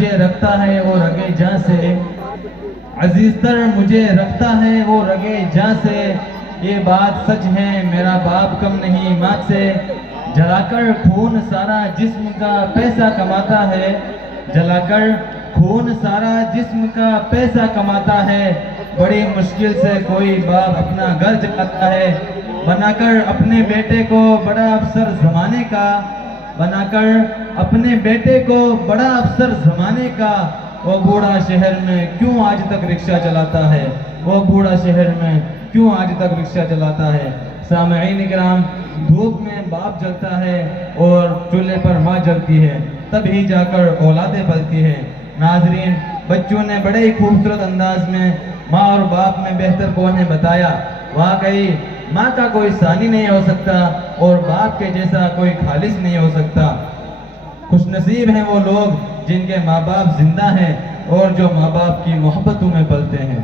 मुझे रखता है वो रगे जां से, अजीज तर मुझे रखता है वो रगे जां से, ये बात सच है मेरा बाप कम नहीं माँ से, जलाकर खून सारा जिस्म का पैसा कमाता है, जलाकर खून सारा जिस्म का पैसा कमाता है, बड़ी मुश्किल से कोई बाप अपना घर चलाता है, बनाकर अपने बेटे को बड़ा अफसर जमाने का, बनाकर अपने बेटे को बड़ा अफसर जमाने का, वो बूढ़ा शहर में क्यों आज तक रिक्शा चलाता है, वो बूढ़ा शहर में क्यों आज तक रिक्शा चलाता है। सामईन किराम, धूप में बाप जलता है और चूल्हे पर माँ जलती है, तभी जाकर औलादें पलती हैं। नाजरीन, बच्चों ने बड़े ही खूबसूरत अंदाज में माँ और बाप में बेहतर कौन है बताया। वाकई माँ का कोई सानी नहीं हो सकता और बाप के जैसा कोई खालिस नहीं हो सकता। खुशनसीब हैं वो लोग जिनके माँ बाप जिंदा हैं और जो माँ बाप की मोहब्बतों में पलते हैं।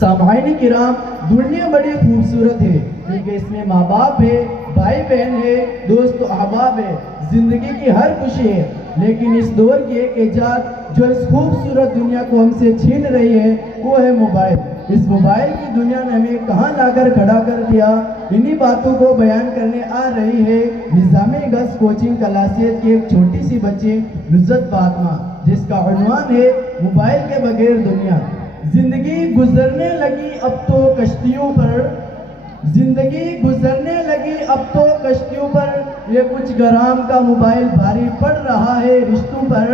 सामाईन किराम, दुनिया बड़ी खूबसूरत है क्योंकि इसमें माँ बाप है, भाई बहन है, दोस्त अहबाब है, जिंदगी की हर खुशी है। लेकिन इस दौर की एक ईजाद जो इस खूबसूरत दुनिया को हमसे छीन रही है वो है मोबाइल। इस मोबाइल की दुनिया ने हमें कहाँ लाकर खड़ा कर दिया, इन्हीं बातों को बयान करने आ रही है निज़ामे गज कोचिंग क्लासेज की एक छोटी सी बच्ची नुज़रत फातिमा, जिसका उन्वान है मोबाइल के बगैर दुनिया। जिंदगी गुजरने लगी अब तो कश्तियों पर, जिंदगी गुजरने लगी अब तो कश्तियों पर, ये कुछ ग्राम का मोबाइल भारी पड़ रहा है रिश्तों पर।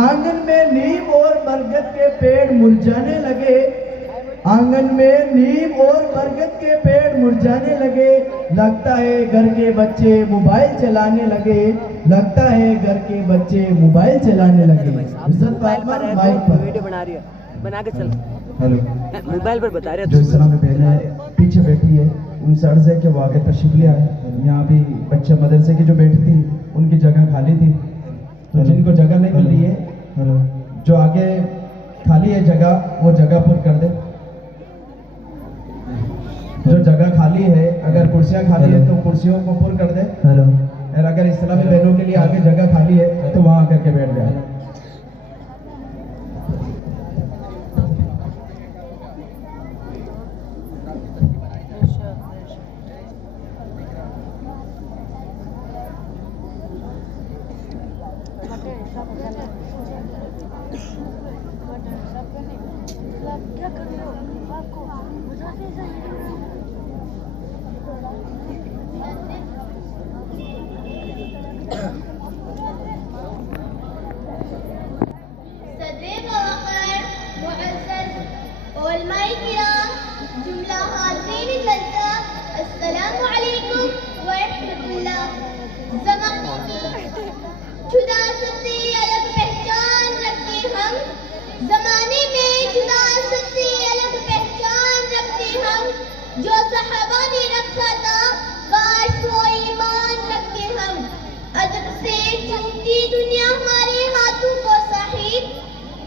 आंगन में नीम और बरगद के पेड़ मुरझाने लगे, आंगन में नीम और बरगद के पेड़ मुरझाने लगे, लगता है घर के बच्चे मोबाइल चलाने लगे, लगता है घर के बच्चे मोबाइल चलाने लगे। नुज़रत फातिमा माइक पर वीडियो बना रही है, बना के चल। हेलो, मोबाइल पर बता रहे जो इस तरह में बहनें पीछे बैठी है उनसे अर्ज है कि वो आगे तशरीफ ले आए। यहाँ भी बच्चे मदरसे की जो बैठी थी उनकी जगह खाली थी, तो जिनको जगह नहीं मिल रही है, हेलो, जो आगे खाली है जगह वो जगह पर कर दे। जो जगह खाली है, अगर कुर्सियाँ खाली है तो कुर्सियों को पुर कर दे। हेलो, और अगर इस्लामी बहनों के लिए आगे जगह खाली है तो वहाँ आकर के बैठ जाए। क्या कर रहे हो? आपको मजाक ऐसा जुमला हाज़रीन जलसा, अस्सलामु अलैकुम व रहमतुल्लाह। ज़माने की जुदा सबसे अलग पहचान रखते हम, ज़माने में जुदा सबसे अलग पहचान रखते हम, जो सहाबा ने रखा था काश वो ईमान रखते हम। अदब से चूमती दुनिया हमारे हाथों को साहिब,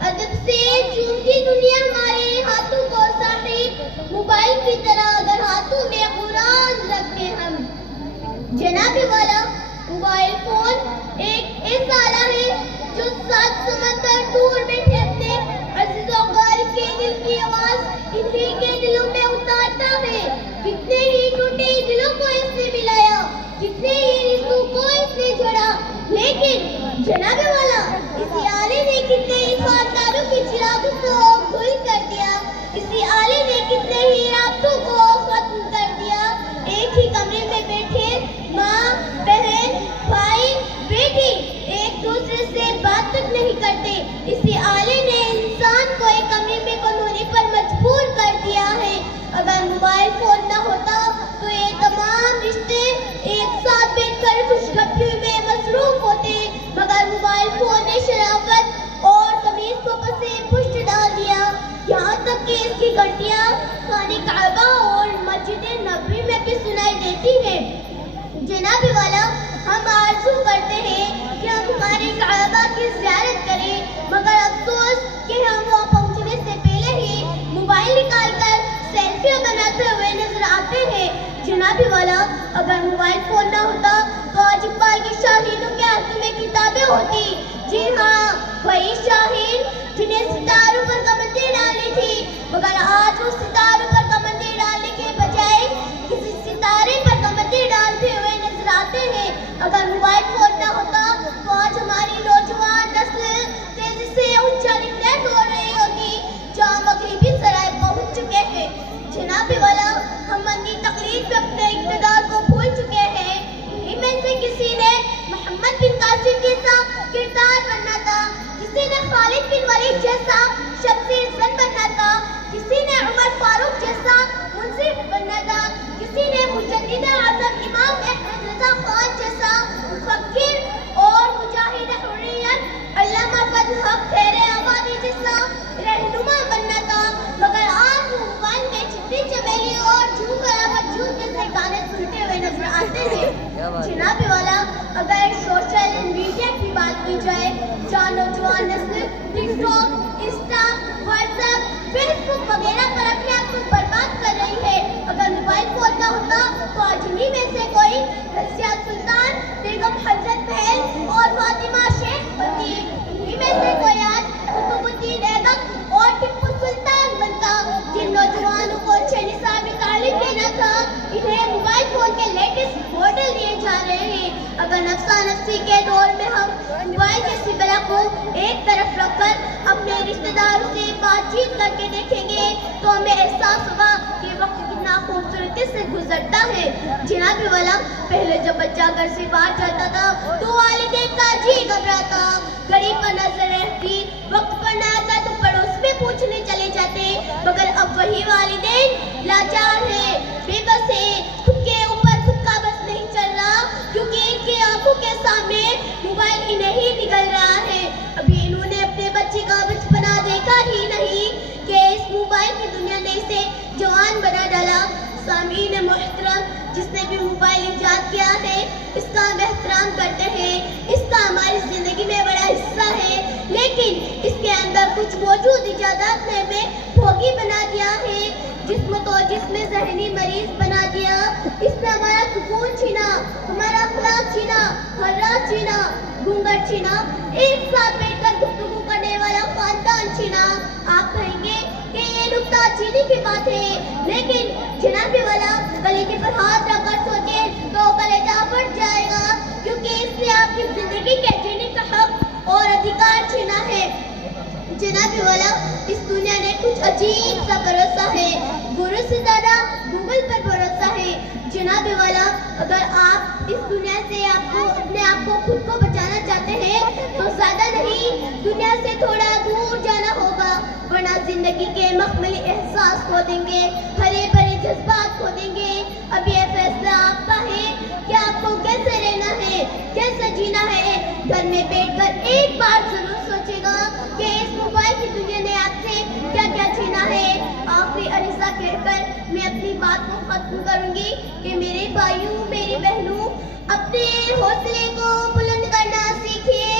अदब से चूमती दुनिया हमारे हाथों को साहिब, मोबाइल की तरह अगर हाथों में कुरान रखते हम। जनाबे वाला मोबाइल फोन एक ऐसा आला है जो 7 समंदर दूर बैठे अपने अज़ीज़ों गालिब के दिल की आवाज इन्हीं के दिलों में उतारता है। कितने ही टूटे दिलों को इसने मिलाया, कितने ही रिश्तों को इसने जोड़ा, लेकिन जनाबे वाला इसी आले ने कितने ही खानदानों की चिरागों को गुल कर दिया, इसी आले ने कितने ही रातों को खत्म कर दिया। एक ही कमरे में बैठे माँ, बहन, भाई, बेटी एक दूसरे से बात तक नहीं करते, इसी आले ने इंसान को एक कमरे में बंद होने पर मजबूर कर दिया है। अगर मोबाइल फोन न होता तो ये तमाम रिश्ते एक साथ बैठकर खुशगप्पी में मसरूफ होते, मगर मोबाइल फोन ने शराफत और तमीज को पसे पुष्ट डाल दिया। यहाँ तक कि इसकी घंटियाँ खाने काबा और मस्जिद नबवी में भी सुनाई देती है। जनाबे वाला हम आरज़ू करते हैं कि हम हमारे काबा की ज़ियारत करें, मगर अफसोस कि हम वहाँ पहुँचने से पहले ही मोबाइल निकालकर सेल्फियाँ बनाते हुए नजर आते हैं। जनाबे वाला अगर मोबाइल फ़ोन ना होता तो फौज इकबाल की शाहीनों के हाथों में किताबें होती। जी हाँ, वही शाहीन जिन्हें सितारों पर कमंदी डाली थी, मगर आज उस सितारों पर कमंदी डालने के बजाय किसी सितारे पर कमंदी डालते हुए नजर आते हैं। अगर मोबाइल फोन न होता तो आज हमारी नौजवान नस्ल तेजी से ऊंचा निकले दौड़ रही होती, जहाँ मगरिबी सराय पहुंच चुके हैं। जनाबे वाला, हम मंदी तकलीफ में अपने इक़्तिदार को भूल चुके हैं। इनमें से किसी ने मोहम्मद बिन कासिम जैसा किरदार बनना था, किसी ने खालिद बिन वलीद जैसा शख्सियत ज़न बनना था, किसी ने उमर फारूक जैसा मुंसिफ बनना था, किसी ने मुजद्दिद आज़म इमाम अहमद रज़ा खान जैसा मुफक्किर और मुजाहिद हुर्रियत अल्लामा फजल हक खैरे आबादी जैसा रहनुमा बनना था। मगर आज वो मोबाइल में चिट्ठी चमेली और झूम बराबर झूम जैसे गाने सुनते हुए नजर आते हैं। जनाबे वाला, अगर सोशल मीडिया की बात की जाए, जहाँ नौजवान नस्ल टिकटॉक, इंस्टा, व्हाट्सएप, फेसबुक वगैरह पर अपने आप को बर्बाद कर रही है। अगर मोबाइल फोन न होता तो आज इन्हीं में से कोई रज़िया सुल्तान, बेगम हजरत महल और फातिमा शेख बनती। इन्हीं में से कोई आज कुतुबुद्दीन ऐबक और टिप्पू सुल्तान बनता। जिन नौजवानों को अच्छे निसाबी तालीम देना था, इन्हें मोबाइल फोन के लेटेस्ट मॉडल दिए जा रहे हैं। अगर नफ्सा नफ्सी के दौर में हम मोबाइल जैसी बला को एक तरफ रखकर अपने रिश्तेदारों से बातचीत करके देखेंगे तो हमें एहसास होगा कि वक्त कितना खूबसूरती से गुजरता है। जनाबे वाला, पहले जब बच्चा घर से बाहर जाता था तो वालिदैन का जी घबराता, घड़ी पर नजर रहती, वक्त पर न आता तो पड़ोस में पूछने चले जाते। मगर अब वही वालिदैन लाचार है, बेबस है, खुद के ऊपर खुद का बस नहीं चल रहा, क्योंकि इनकी आंखों के सामने मोबाइल ही नहीं निकल रहा है। अभी इन्होंने अपने बच्चे का बचपना देखा ही नहीं कि इस मोबाइल की दुनिया ने इसे जवान बना डाला। सामीन मोहतरम, जिसने भी मोबाइल इजाद किया है इसका हम एहतराम करते हैं, इसका हमारी जिंदगी में बड़ा हिस्सा है, लेकिन इसके अंदर कुछ मौजूद इजादात ने हमें भोगी बना दिया है, जिसमें ज़हनी मरीज बना दिया। इसने हमारा सुकून छीना, हमारा अखलाक छीना, हर्रात छीना, घूंघट छीना, एक साथ बैठकर गुफ्तगू करने वाला खानदान छीना। आप कहेंगे कि ये नुक्ता चीनी की बात है, लेकिन जनाबे वाला, कलेजे पर हाथ रखकर सोचे तो कलेजा फट जाएगा, क्योंकि इसने आपकी जिंदगी के जीने का हक और अधिकार छीना है। जनाबे वाला, इस दुनिया ने कुछ अजीब सा भरोसा है, गुरु से ज्यादा गूगल पर भरोसा है। जनाबे वाला, अगर आप इस दुनिया से अपने आप को खुद को बचाना चाहते हैं तो ज्यादा नहीं, दुनिया से थोड़ा दूर जाना होगा, वरना जिंदगी के मखमली एहसास खो देंगे, हरे भरे जज्बात खो देंगे। अब ये फैसला आपका है कि आपको कैसे रहना है, कैसे जीना है। घर में बैठकर एक बार जरूर सोचेगा कि इस मोबाइल की दुनिया ने आपसे क्या क्या छीना है। आखिरी अरिसा कहकर मैं अपनी बात को खत्म करूंगी कि मेरे भाइयों, मेरी बहनों, अपने हौसले को बुलंद करना सीखिए,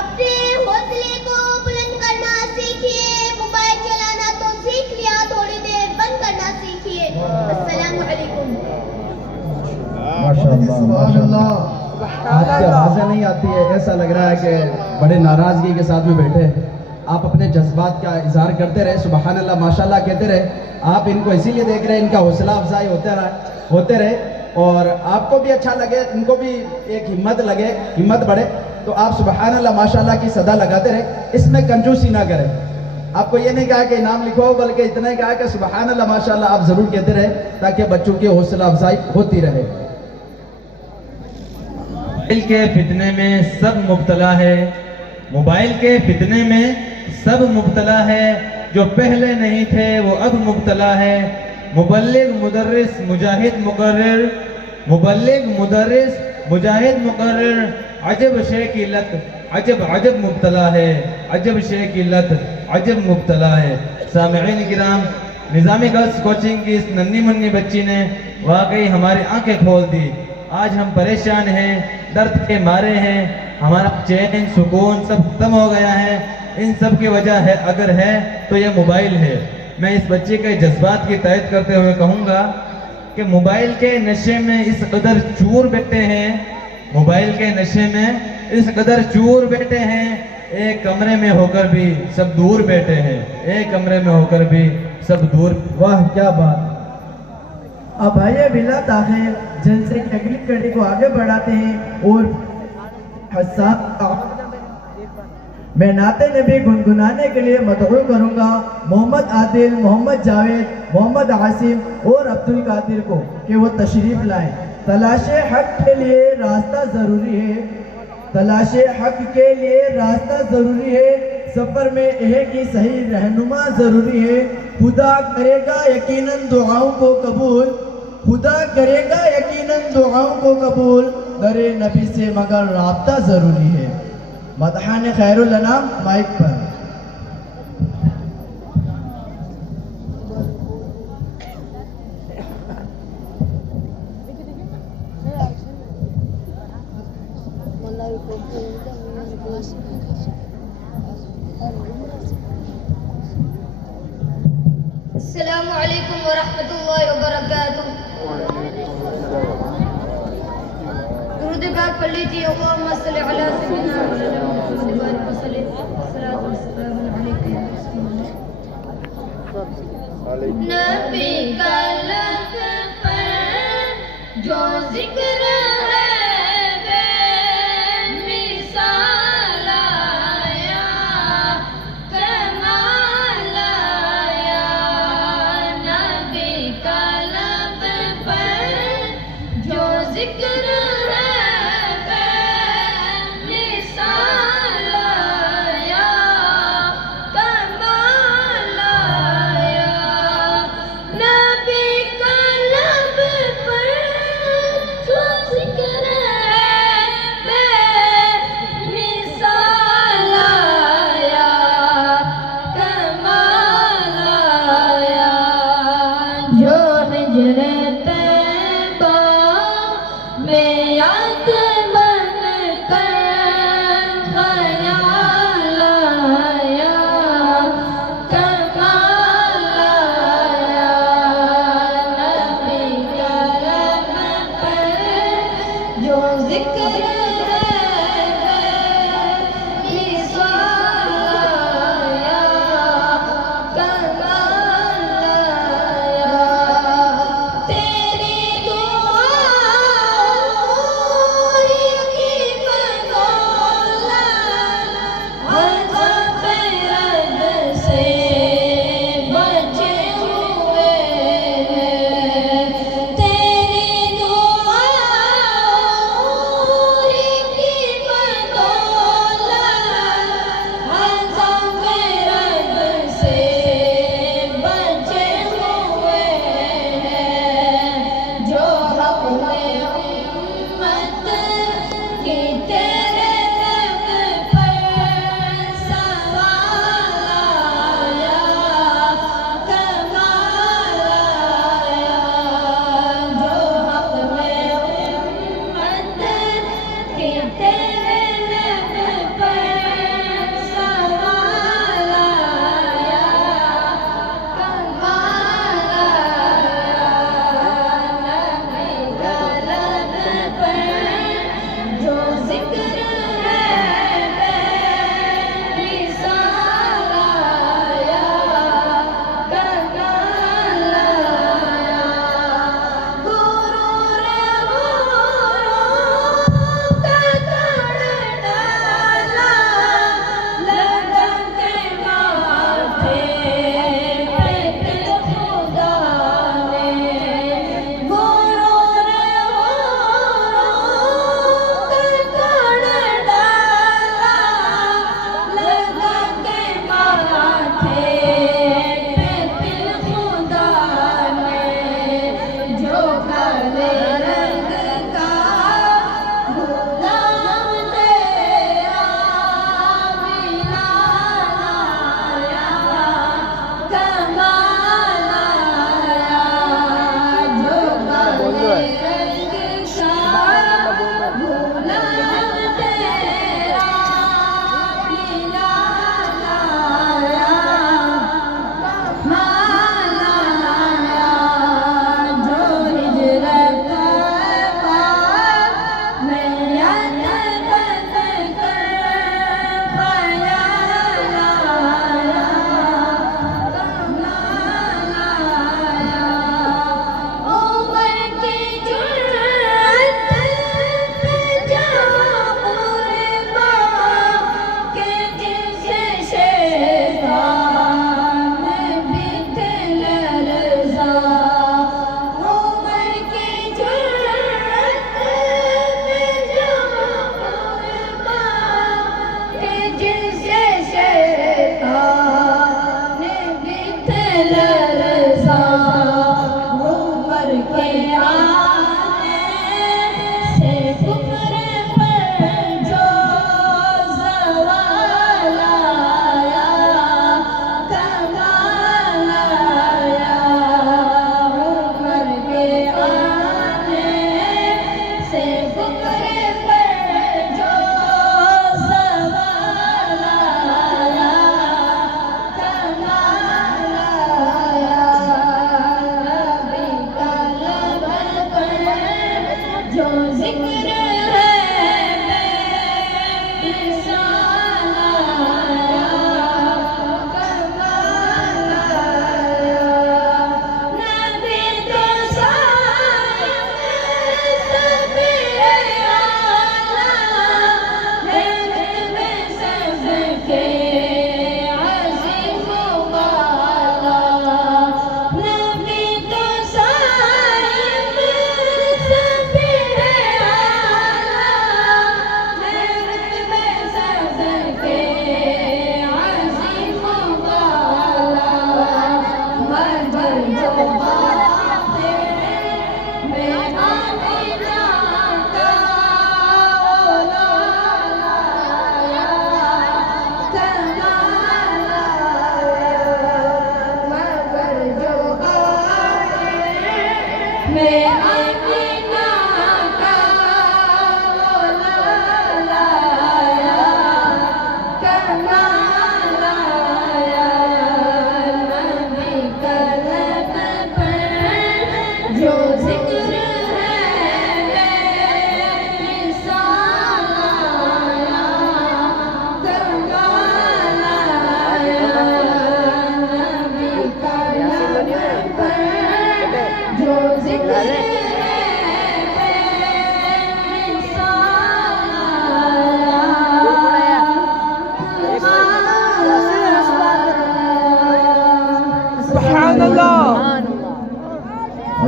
अपने हौसले को बुलंद करना सीखिए। मोबाइल चलाना तो सीख लिया, थोड़ी देर बंद करना सीखिए। अस्सलामु अलैकुम। माशाअल्लाह, माशाअल्लाह। आपकी आवाज़ें नहीं आती है, ऐसा लग रहा है कि बड़े नाराज़गी के साथ में बैठे। आप अपने जज्बात का इजहार करते रहे, सुबहान अल्लाह, माशाअल्लाह कहते रहे। आप इनको इसीलिए देख रहे हैं, इनका हौसला अफजाई होते रहे और आपको भी अच्छा लगे, इनको भी एक हिम्मत लगे, हिम्मत बढ़े, तो आप सुबहान अल्लाह माशाअल्लाह की सदा लगाते रहे। इसमें कंजूसी ना करें। आपको ये नहीं कहा कि इनाम लिखो, बल्कि इतना ही कहा कि सुबहान अल्लाह माशाअल्लाह आप ज़रूर कहते रहे, ताकि बच्चों की हौसला अफजाई होती रहे। मोबाइल के फितने में सब मुब्तला है, मोबाइल के फितने में सब मुब्तला है, जो पहले नहीं थे वो अब मुब्तला है। मुबल्लिग मुदर्रिस मुजाहिद मुकर्रिर, मुबल्लिग मुदर्रिस मुजाहिद मुकर्रिर, अजब शे की लत अजब अजब मुब्तला है, अजब शे की लत अजब मुब्तला है। सामईन किराम, निज़ामी गर्ल्स कोचिंग की इस नन्ही मुन्नी बच्ची ने वाकई हमारी आंखें खोल दी। आज हम परेशान हैं, दर्द के मारे हैं, हमारा चैन सुकून सब खत्म हो गया है। इन सब की वजह है, अगर है तो ये मोबाइल है। मैं इस बच्चे के जज्बात की तायद करते हुए कहूँगा कि मोबाइल के नशे में इस कदर चूर बैठे हैं मोबाइल के नशे में इस कदर चूर बैठे हैं, एक कमरे में होकर भी सब दूर बैठे हैं, एक कमरे में होकर भी सब दूर। वाह क्या बात। अब आइए बिला ताखिर जलसे की अगली कड़ी को आगे बढ़ाते हैं और मैं नाते नबी गुनगुनाने के लिए मदऊ करूंगा मोहम्मद आदिल, मोहम्मद जावेद, मोहम्मद आसिम और अब्दुल कादिर को कि वो तशरीफ लाएं। तलाशे हक के लिए रास्ता ज़रूरी है, तलाशे हक के लिए रास्ता ज़रूरी है, सफ़र में एक ही सही रहनुमा ज़रूरी है। खुदा करेगा यकीनन दुआओं को कबूल, खुदा करेगा यकीनन दुआओं को कबूल, दरे नबी से मगर राब्ता ज़रूरी है। मदहान खैरुल अनाम माइक पर। अस्सलामु अलैकुम व रहमतुल्लाहि व बरकातुहू। दुरूद पाक पढ़ लीजिए। अल्लाहुम्मा सल्लि अला सय्यिदिना मुहम्मद व सल्लिम। सल्लल्लाहु अलैहि वसल्लम। नबी का लफ्ज़ पर जो जिक्र No!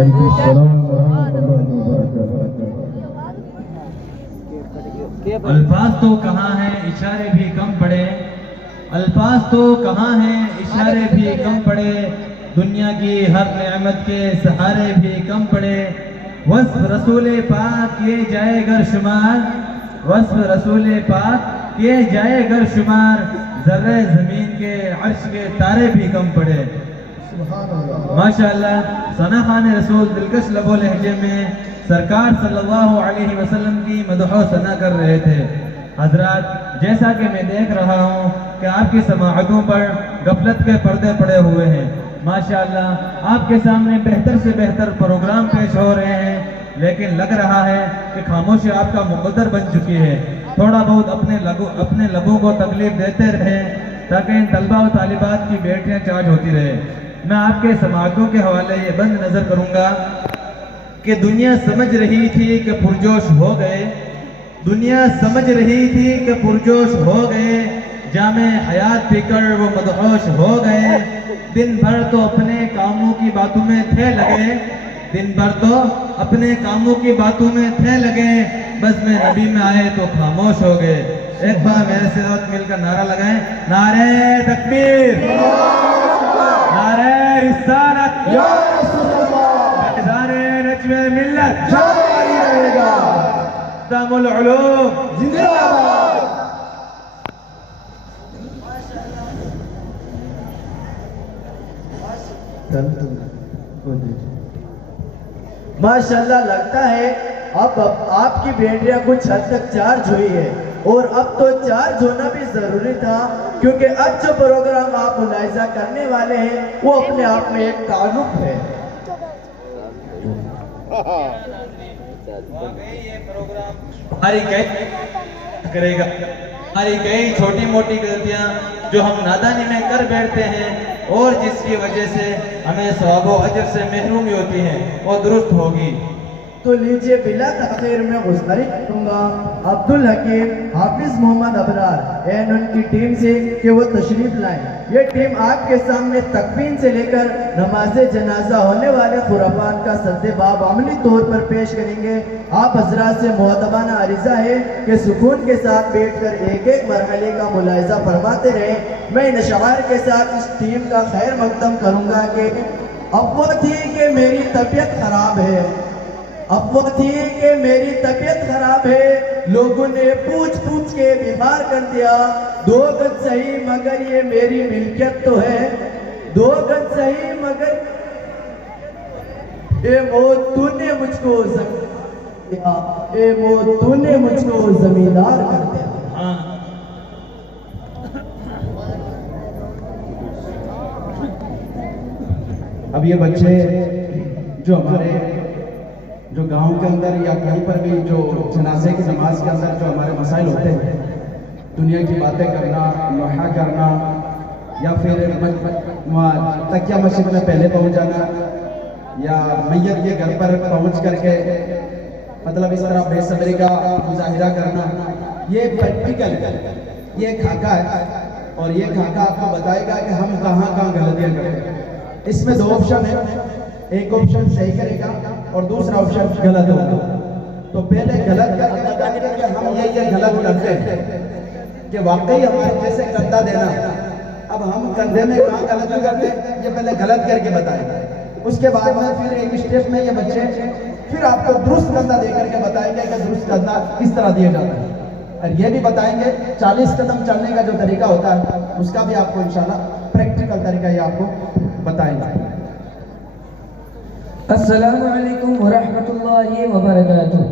वालेकुम अस्सलाम वरहमतुल्लाहि वबरकातुहू। अल्फाज तो कहाँ हैं इशारे भी कम पड़े, अल्फाज तो कहाँ हैं इशारे भी कम पड़े, दुनिया की हर नेमत के सहारे भी कम पड़े। वस्फ रसूल पाक किए जाए गर शुमार, वस्फ रसूल पाक किए जाए गर शुमार, जर्रे जमीन के अर्श के तारे भी कम पड़े। माशाअल्लाह सना खान रसूल दिलकश लबो लहजे में सरकार सल्लल्लाहु अलैहि वसल्लम की मदहो सना कर रहे थे। हजरात, जैसा कि मैं देख रहा हूँ कि आपकी समाअतों पर गफलत के पर्दे पड़े हुए हैं। माशाअल्लाह आपके सामने बेहतर से बेहतर प्रोग्राम पेश हो रहे हैं, लेकिन लग रहा है कि खामोशी आपका मुकद्दर बन चुकी है। थोड़ा बहुत अपने लबों को तकलीफ देते रहें ताकि इन तलबा और तालिबात की बेटियाँ चार्ज होती रहे। मैं आपके समाअतों के हवाले ये बंद नज़र करूँगा कि दुनिया समझ रही थी कि पुरजोश हो गए, दुनिया समझ रही थी कि पुरजोश हो गए, जामे हयात पीकर वो मदहोश हो गए। दिन भर तो अपने कामों की बातों में थे लगे, दिन भर तो अपने कामों की बातों में थे लगे, बस में नबी में आए तो खामोश हो गए। एक बार मेरे साथ मिलकर नारा लगाएं, नारे तकबीर, नारे रिसालत, नारे नज्मे मिल्लत, दामुल उलूम जिंदाबाद। माशाल्लाह, लगता है अब आपकी बेटियां कुछ हद तक चार्ज हुई है, और अब तो चार्ज होना भी जरूरी था, क्योंकि अब जो प्रोग्राम आप मुलाहिजा करने वाले हैं वो अपने आप में एक तारुफ है। हमारी कई करेगा, हमारी कई छोटी मोटी गलतियां जो हम नादानी में कर बैठते हैं और जिसकी वजह से हमें सवाब व अजर से महरूमी होती हैं, वो दुरुस्त होगी। तो लीजिए, बिला तखीर में गुज़ारिश करूँगा अब्दुल हकीम हाफिज मोहम्मद अबरार एंड उनकी टीम से कि वो तशरीफ लाएं। ये टीम आपके सामने तकफीन से लेकर नमाज जनाजा होने वाले खुराफात का सद्देबाब अमली तौर पर पेश करेंगे। आप हजरात से मुअद्दबाना अर्ज़ा है कि सुकून के साथ बैठकर एक एक मरहले का मुलाहिजा फरमाते रहें। मैं इन अशआर के साथ इस टीम का खैर मकदम करूँगा कि अब वो थी कि मेरी तबीयत खराब है, अब वो थी कि मेरी तबीयत खराब है, लोगों ने पूछ पूछ के बीमार कर दिया। 2 गज सही मगर ये मेरी मिल्कियत तो है, 2 गज सही मगर ए मौत तूने मुझको दिया, ए मौत तूने मुझको जमींदार कर दिया। अब ये बच्चे जो हमारे जो गांव के अंदर या कहीं पर भी जो जनाजे की नमाज के अंदर जो हमारे मसाइल होते हैं, दुनिया की बातें करना, लोहा करना, या फिर तकिया मस्जिद में पहले पहुंच जाना, या मैयत के घर पर पहुंच करके मतलब इस तरह बेसब्री का मुजाहिरा करना, ये प्रैक्टिकल है, ये खाका है, और ये खाका आपको बताएगा कि हम कहाँ कहाँ गलतियाँ करते हैं। इसमें 2 ऑप्शन है, एक ऑप्शन सही करेगा और दूसरा ऑप्शन गलत होगा। तो पहले गलत करके बताएंगे कि हम ये गलत करते हैं कि वाकई हमारे जैसे कंधा देना, अब हम कंधे में कहाँ गलती करते हैं ये पहले गलत करके बताएंगे। उसके बाद में फिर एक स्टेप में ये बच्चे फिर आपको दुरुस्त कंधा दे करके बताएंगे कि दुरुस्त कंधा किस तरह दिया जाता है, और ये भी बताएंगे 40 कदम चलने का जो तरीका होता है उसका भी आपको इंशाल्लाह प्रैक्टिकल तरीका ये आपको बताएंगे। अस्सलामु अलैकुम वरहमतुल्लाहि वबरकातुहू।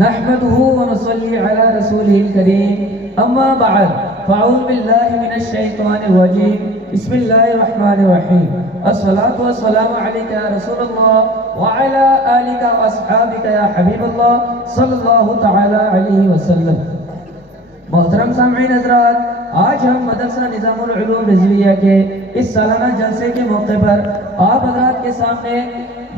नहमदुहु व नसल्ली अला रसूलिल करीम, अम्मा बअद, फ़अऊज़ु बिल्लाहि मिनश शैतानिर रजीम, बिस्मिल्लाहिर रहमानिर रहीम। अस्सलातु वस्सलामु अलैका या रसूलल्लाह व अला आलिका व अस्हाबिका या हबीबल्लाह सल्लल्लाहु तआला अलैहि वसल्लम। मोहतरम सामईन हज़रात, आज हम मदरसा निज़ामुल उलूम रिज़विया के इस सालाना जलसे के मौके पर आप हज़रात के सामने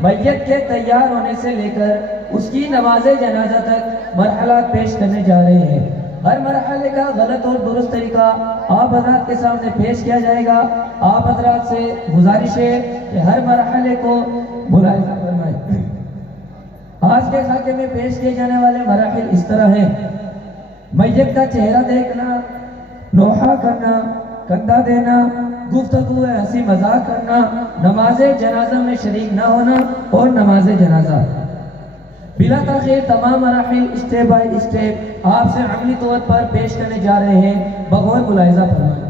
मैयत के तैयार होने से लेकर उसकी नमाज जनाजा तक मरहला पेश करने जा रहे हैं। हर मरहले का गलत और दुरुस्त तरीका आप हजरात के सामने पेश किया जाएगा। आप हजरात से गुजारिश है कि हर मरहले को मुलाहिजा फरमाएं। आज के खाके में पेश किए जाने वाले मराहिल इस तरह हैं। मैयत का चेहरा देखना, नोहा करना, कंधा देना, गुफ्तगू हंसी मजाक करना, नमाज जनाजा में शरीक न होना और नमाज जनाजा। बिला ताखीर तमाम मराहिल स्टेप बाय स्टेप आपसे अमली तौर पर पेश करने जा रहे हैं, बगौर मुलाहिजा फरमाएं।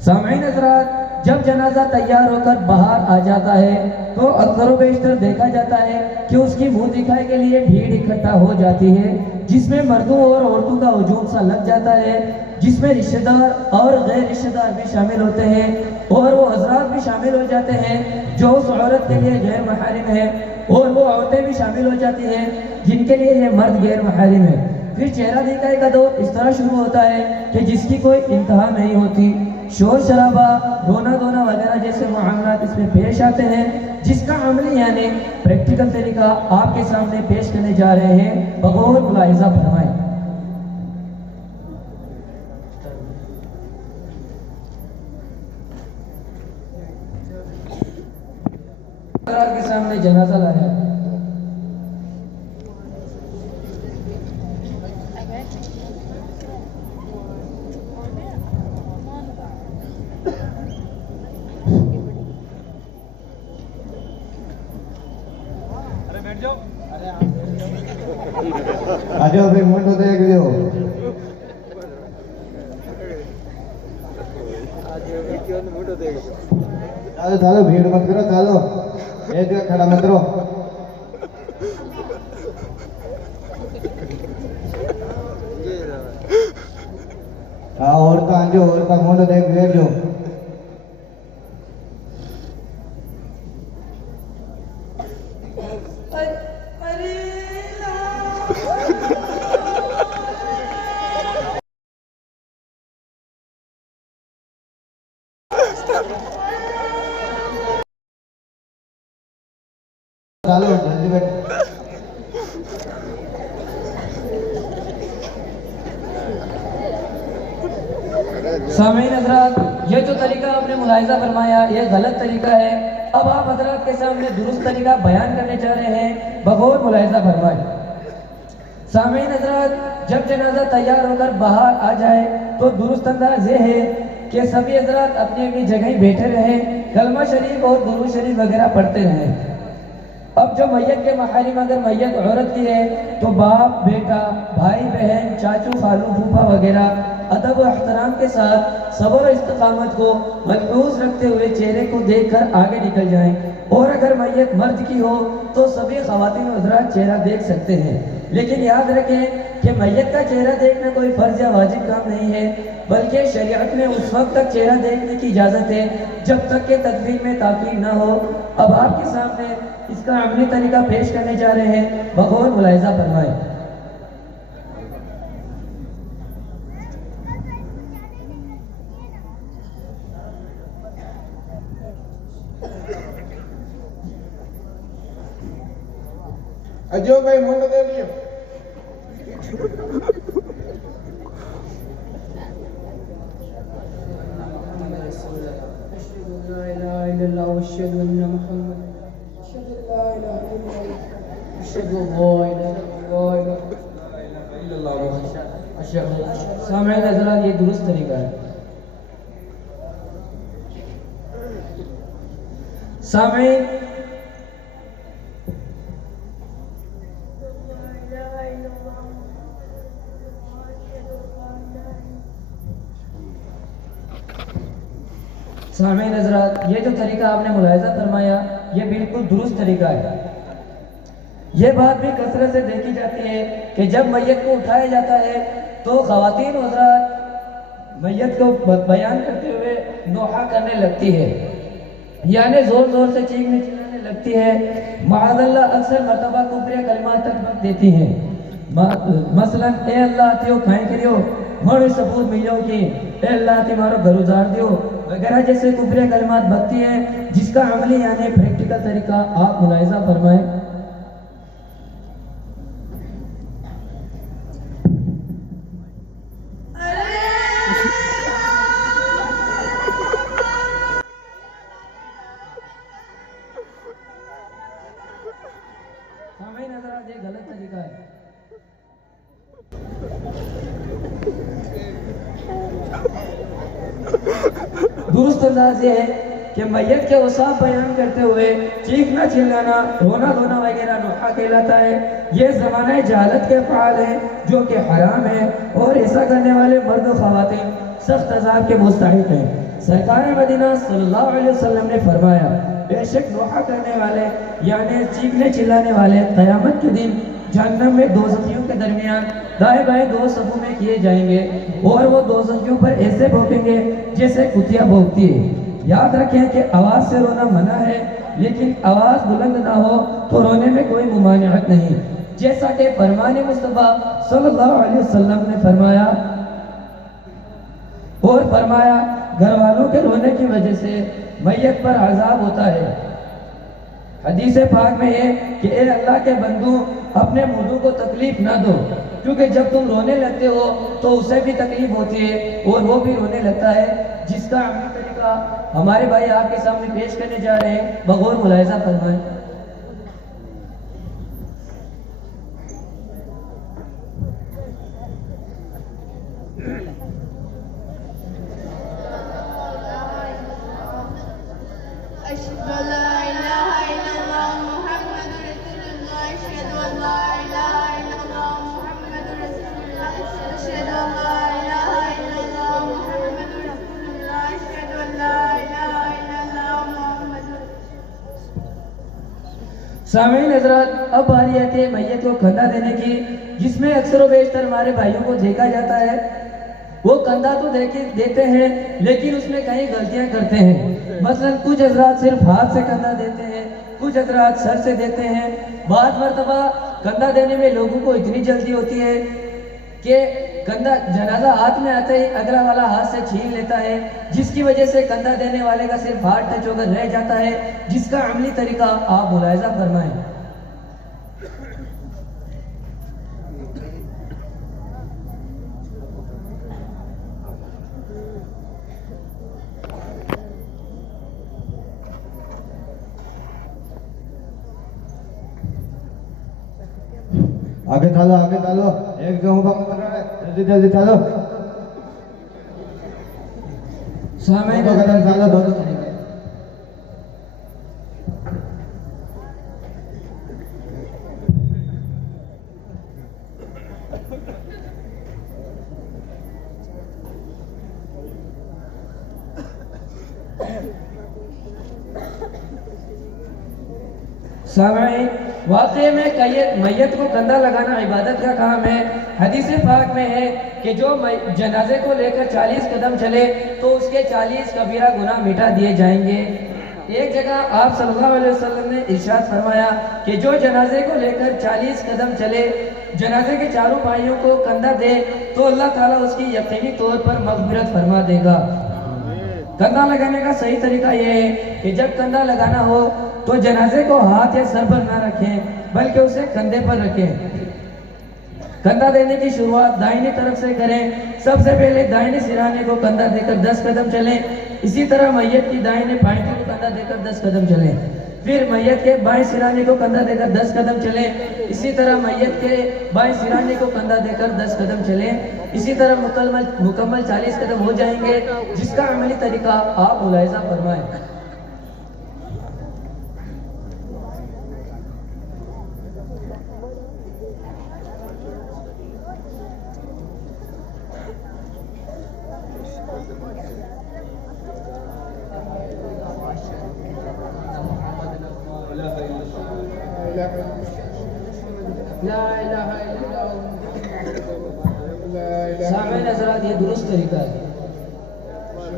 सामईन हज़रात, जब जनाजा तैयार होकर बाहर आ जाता है तो अक्सर व बेशतर देखा जाता है कि उसकी मुंह दिखाई के लिए भीड़ इकट्ठा हो जाती है, जिसमें मर्दों और औरतों का हुजूम सा लग जाता है, जिसमें रिश्तेदार और गैर रिश्तेदार भी शामिल होते हैं और वो हजरात भी शामिल हो जाते हैं जो उस औरत के लिए गैर महरिम है, और वो औरतें भी शामिल हो जाती हैं जिनके लिए ये मर्द गैर महरिम है। फिर चेहरा दिखाई का दौर इस तरह शुरू होता है कि जिसकी कोई इंतहा नहीं होती। शोर शराबा, रोना धोना वगैरह जैसे मामलात इसमें पेश आते हैं, जिसका अमली यानी प्रैक्टिकल तरीका आपके सामने पेश करने जा रहे हैं, बगौर मुलाहिजा फरमाएं। के सामने जनाजा लाया। आ जाओ भाई, मुंडो देख लो। चलो चलो, भीड़ मत करो, चलो एक जगह खड़ा मत रहो। हाँ, और का आंजो, और का मुंडो देख लो। चलो जल्दी बैठ। सामईन हज़रात, ये जो तरीका आपने मुलाहिजा फरमाया ये गलत तरीका है। अब आप हज़रात के सामने दुरुस्त तरीका बयान करने जा रहे हैं, बगौर मुलाहिजा फरमाएं। सामईन हज़रात, जब जनाजा तैयार होकर बाहर आ जाए तो दुरुस्त अंदाज ये है कि सभी हज़रात अपनी अपनी जगह बैठे रहें, कलमा शरीफ और दुरूद शरीफ वगैरह पढ़ते रहें। अब जो मैयत के महरिम अगर मैयत औरत की है तो बाप, बेटा, भाई, बहन, चाचू, खालू, फूफा वगैरह अदब और एहतराम के साथ सब्र और इस्तिकामत को मलहूज रखते हुए चेहरे को देखकर आगे निकल जाएं। और अगर मैयत मर्द की हो तो सभी ख़वातीन हज़रात चेहरा देख सकते हैं, लेकिन याद रखें कि मैयत का चेहरा देखना कोई फ़र्ज या वाजिब काम नहीं है, बल्कि शरीयत में उस वक्त तक चेहरा देखने की इजाज़त है जब तक कि तकदीर में ताक़ीद ना हो। अब आपके सामने इसका अमली तरीका पेश करने जा रहे हैं, बगौर मुलाहिजा फरमाएं। अजो भाई, मुंडो देख लियो। सामईन हज़रात, ये दुरुस्त तरीका है। सामईन, सामईन हज़रात, ये जो तरीका आपने मुलाहिजा फरमाया ये बिल्कुल दुरुस्त तरीका है। ये बात भी कसरत से देखी जाती है कि जब मैयत को उठाया जाता है तो ख़वातीन हज़रात मैयत को बयान करते हुए नोहा करने लगती है, यानी ज़ोर ज़ोर से चीखने चिल्लाने लगती है। माअज़ल्लाह अक्सर मरतबा कुफ्र कलिमात तक बक देती हैं, मसलन ए अल्लाह त्यो खाएं करियो, मोड़े सबूत मिलो कि ए अल्लाह तुम्हारो घर उजाड़ दियो वगैरह जैसे कुफ्र कलिमात बकती है, जिसका अमली यानी प्रैक्टिकल तरीका आप मुलाहिजा फरमाएं। दुरुस्त अंदाज ये है कि मैयत के औसाफ बयान करते हुए चीखना चिल्लाना रोना धोना वगैरह नोहा कहलाता है। ये ज़माना जहालत के अफ़आल हैं जो कि हराम है और ऐसा करने वाले मर्द व ख़वातीन सख्त अज़ाब के मुस्तहिक़ हैं। सरकार मदीना सल्लल्लाहु अलैहि वसल्लम ने फरमाया, बेशक नोहा करने वाले यानी चीखने चिल्लाने वाले क़यामत के दिन जहन्नम में दोज़खियों के दरमियान दाएं बाएं दो सफ़ों में किए जाएंगे और वो दोज़खियों पर ऐसे भौंकेंगे जैसे कुतिया भौंकती है। याद रखें कि आवाज़ से रोना मना है, लेकिन आवाज़ बुलंद ना हो तो रोने में कोई मुमानिअत नहीं, जैसा कि फरमान मुस्तफ़ा सल्लल्लाहु अलैहि वसल्लम ने फरमाया और फरमाया घर वालों के रोने की वजह से मैयत पर अज़ाब होता है। हदीस पाक में है कि ए अल्लाह के बंदू अपने मुर्दों को तकलीफ ना दो, क्योंकि जब तुम रोने लगते हो तो उसे भी तकलीफ होती है और वो भी रोने लगता है, जिसका अमली तरीका हमारे भाई आपके सामने पेश करने जा रहे हैं, बगौर मुलाहिज़ा फरमाएं। अशहदु अल्ला इलाहा इल्लल्लाह मुहम्मदुर रसूलुल्लाह अशहदु अल्ला इलाहा इल्लल्लाह मुहम्मदुर रसूलुल्लाह अशहदु अल्ला इलाहा इल्लल्लाह मुहम्मदुर रसूलुल्लाह अशहदु अल्ला इलाहा इल्लल्लाह मुहम्मदुर। सामीन हज़रात, अब बारी आती है मैयत को कंधा देने की, जिसमें अक्सर व बेशतर हमारे भाइयों को देखा जाता है वो कंधा तो देते हैं लेकिन उसमें कई गलतियां करते हैं। मसलन कुछ हज़रात सिर्फ हाथ से कंधा देते हैं, कुछ हज़रात सर से देते हैं। बाद मरतबा कंधा देने में लोगों को इतनी जल्दी होती है कि कंधा जनाजा हाथ में आते ही अगला वाला हाथ से छीन लेता है, जिसकी वजह से कंधा देने वाले का सिर्फ हाथ टच होकर रह जाता है, जिसका अमली तरीका आप मुलाहिज़ा फरमाएं। आगे चलो एक जगह पर कर रहा है, जल्दी जल्दी चलो सामीन दो कदम चलो, दो तरीके सामीन वाकई में मैयत को कंधा लगाना इबादत का काम है। हदीस पाक में है कि जो जनाजे को लेकर 40 कदम चले तो उसके 40 कबीरा गुनाह मिटा दिए जाएंगे। एक जगह आप सल्लल्लाहु अलैहि वसल्लम ने इरशाद फरमाया कि जो जनाजे को लेकर 40 कदम चले, जनाजे के चारों भाइयों को कंधा दे तो अल्लाह ताला उसकी यकीनी तौर पर मग़फ़िरत फरमा देगा। कंधा लगाने का सही तरीका यह है कि जब कंधा लगाना हो तो जनाजे को हाथ या सर पर ना रखें, बल्कि उसे कंधे पर रखें। कंधा देने की शुरुआत दाहिनी तरफ से करें। सबसे पहले दाहिने सिराने को कंधा देकर 10 कदम चलें। इसी तरह मैयत की दाहिने पांवटी को कंधा देकर 10 कदम चलें। फिर मैयत के बाएं सिराने को कंधा देकर 10 कदम चलें। इसी तरह मैयत के बाएं सिराने को कंधा देकर 10 कदम चलें। इसी तरह मुकम्मल 40 कदम हो जाएंगे, जिसका अमली तरीका आप मुलाहिज़ा फरमाएं। सामीन हज़रात, ये दुरुस्त तरीका है।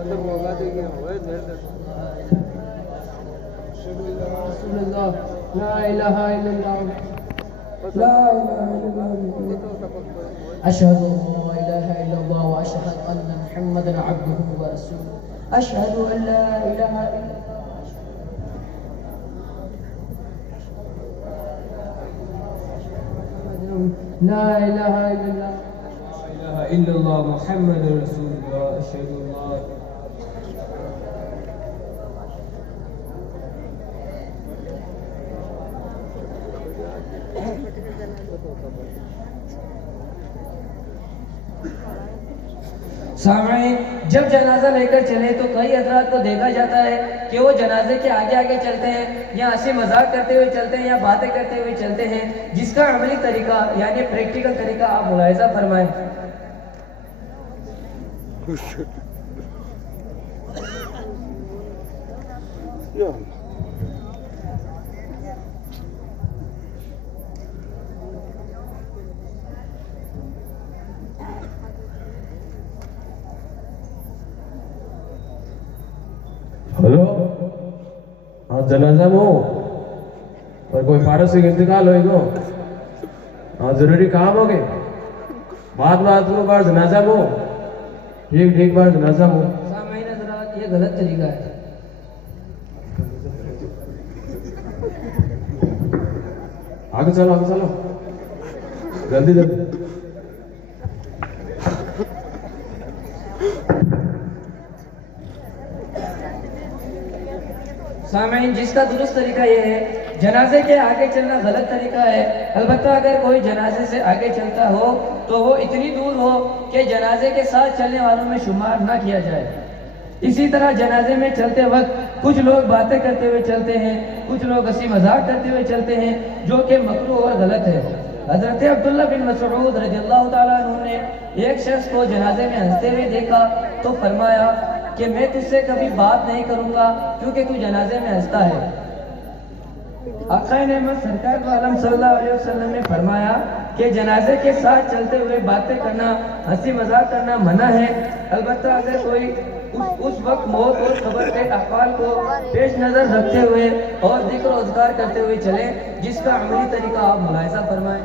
अशहदु अल्ला इलाहा इल्लल्लाह व अशहदु अन्ना मुहम्मदन अब्दुहु व रसूलुहु। अशहदु अल्ला इलाहा ला इलाहा इल्लल्लाह मुहम्मदुर रसूलुल्लाह अशहदु अल्ला सामईन, जब जनाजा लेकर चले तो कई हजरात को देखा जाता है कि वो जनाजे के आगे आगे चलते हैं या हंसी मजाक करते हुए चलते हैं या बातें करते हुए चलते हैं, जिसका अमली तरीका यानी प्रैक्टिकल तरीका आप मुलाहिजा फरमाएं। हेलो, हाँ जनाजा में हो और कोई फारस से इंतकाल होएगो, हाँ जरूरी काम हो गए, बात करो बार जनाजा में हो, ठीक ठीक बार जनाजा में हो। सामईन हजरात, ये गलत तरीका है। आगे चलो जल्दी जल्दी। सामईन, जिसका दुरुस्त तरीका ये है, जनाजे के आगे चलना गलत तरीका है। अलबत्ता अगर कोई जनाजे से आगे चलता हो तो वो इतनी दूर हो कि जनाजे के साथ चलने वालों में शुमार ना किया जाए। इसी तरह जनाजे में चलते वक्त कुछ लोग बातें करते हुए चलते हैं, कुछ लोग हंसी मजाक करते हुए चलते हैं, जो कि मकरूह और गलत है। हजरत अब्दुल्ला बिन मसऊद रज़ियल्लाहु ताला अन्हु ने एक शख्स को जनाजे में हंसते हुए देखा तो फरमाया कि मैं तुझसे कभी बात नहीं करूंगा क्योंकि तू जनाजे में हंसता है। आक़ाए नेमत सरकार दो आलम सल्लल्लाहु अलैहि वसल्लम ने फरमाया कि जनाजे के साथ चलते हुए बातें करना, हंसी मजाक करना मना है। अलबत्ता अगर कोई उस वक्त मौत और खबर के अहवाल को पेश नज़र रखते हुए और जिक्र और अज़कार करते हुए चले, जिसका अमली तरीका आप मुलाहिजा फरमाएं।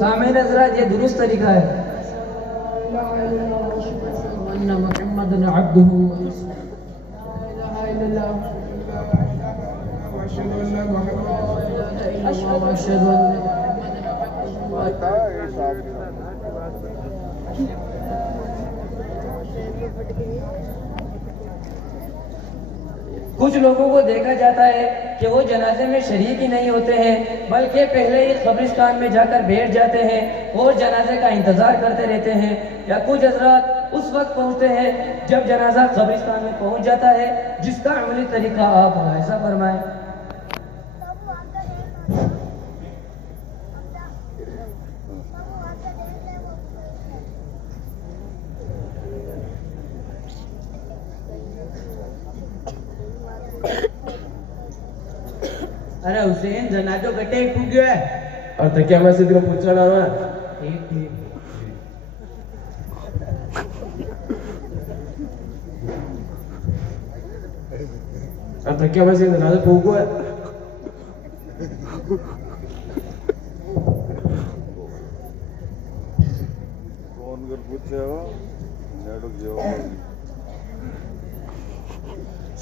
सामईन हज़रात, ये दुरुस्त तरीका है। मोहम्मदन अब्दुहु कुछ लोगों को देखा जाता है कि वो जनाजे में शरीक ही नहीं होते हैं, बल्कि पहले ही कब्रिस्तान में जाकर बैठ जाते हैं और जनाजे का इंतजार करते रहते हैं। या कुछ हजरात उस वक्त पहुंचते हैं जब जनाजा कब्रिस्तान में पहुंच जाता है, जिसका अमली तरीका आप मुलाहिजा फरमाएं। अरे हुसैन, जनाजो कटे फूक गयो है और तकिया में से तेरे पूछना ना है। ठीक ठीक और तकिया में से जनाजा फूको है। फोन कर पूछे हो नेटो जियो।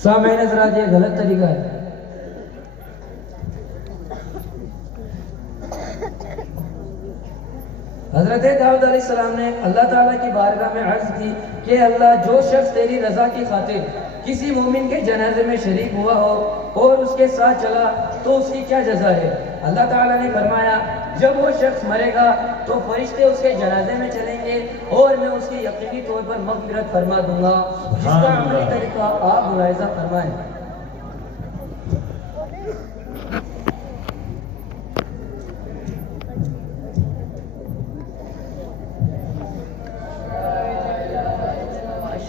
सामईन हज़रात, ये गलत तरीका है। हजरत दाऊद अलैहिस्सलाम ने अल्लाह ताला की बारगाह में अर्ज की कि अल्लाह, जो शख्स तेरी रजा की खातिर किसी मोमिन के जनाजे में शरीक हुआ हो और उसके साथ चला तो उसकी क्या जजा है। अल्लाह ताला ने फरमाया, जब वो शख्स मरेगा तो फरिश्ते उसके जनाजे में चलेंगे और मैं उसकी यकीनी तौर पर मग़फ़िरत फरमा दूंगा। जिसका अमली तरीका आप मुलाहिजा फरमाएं।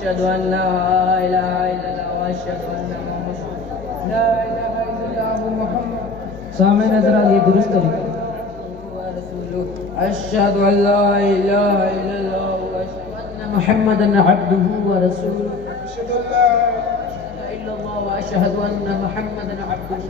अशहदु अन ला इलाहा इल्लल्लाह व अशहदु अन्ना मुहम्मदन ला इलाहा इल्लल्लाह मुहम्मद। सामईन हज़रात, ये दुरुस्त तरीका है। अशहदु अन ला इलाहा इल्लल्लाह व अशहदु अन्ना मुहम्मदन अब्दुहु व रसूलुहु। अशहदु अन ला इलाहा इल्लल्लाह व अशहदु अन्ना मुहम्मदन अब्दुहु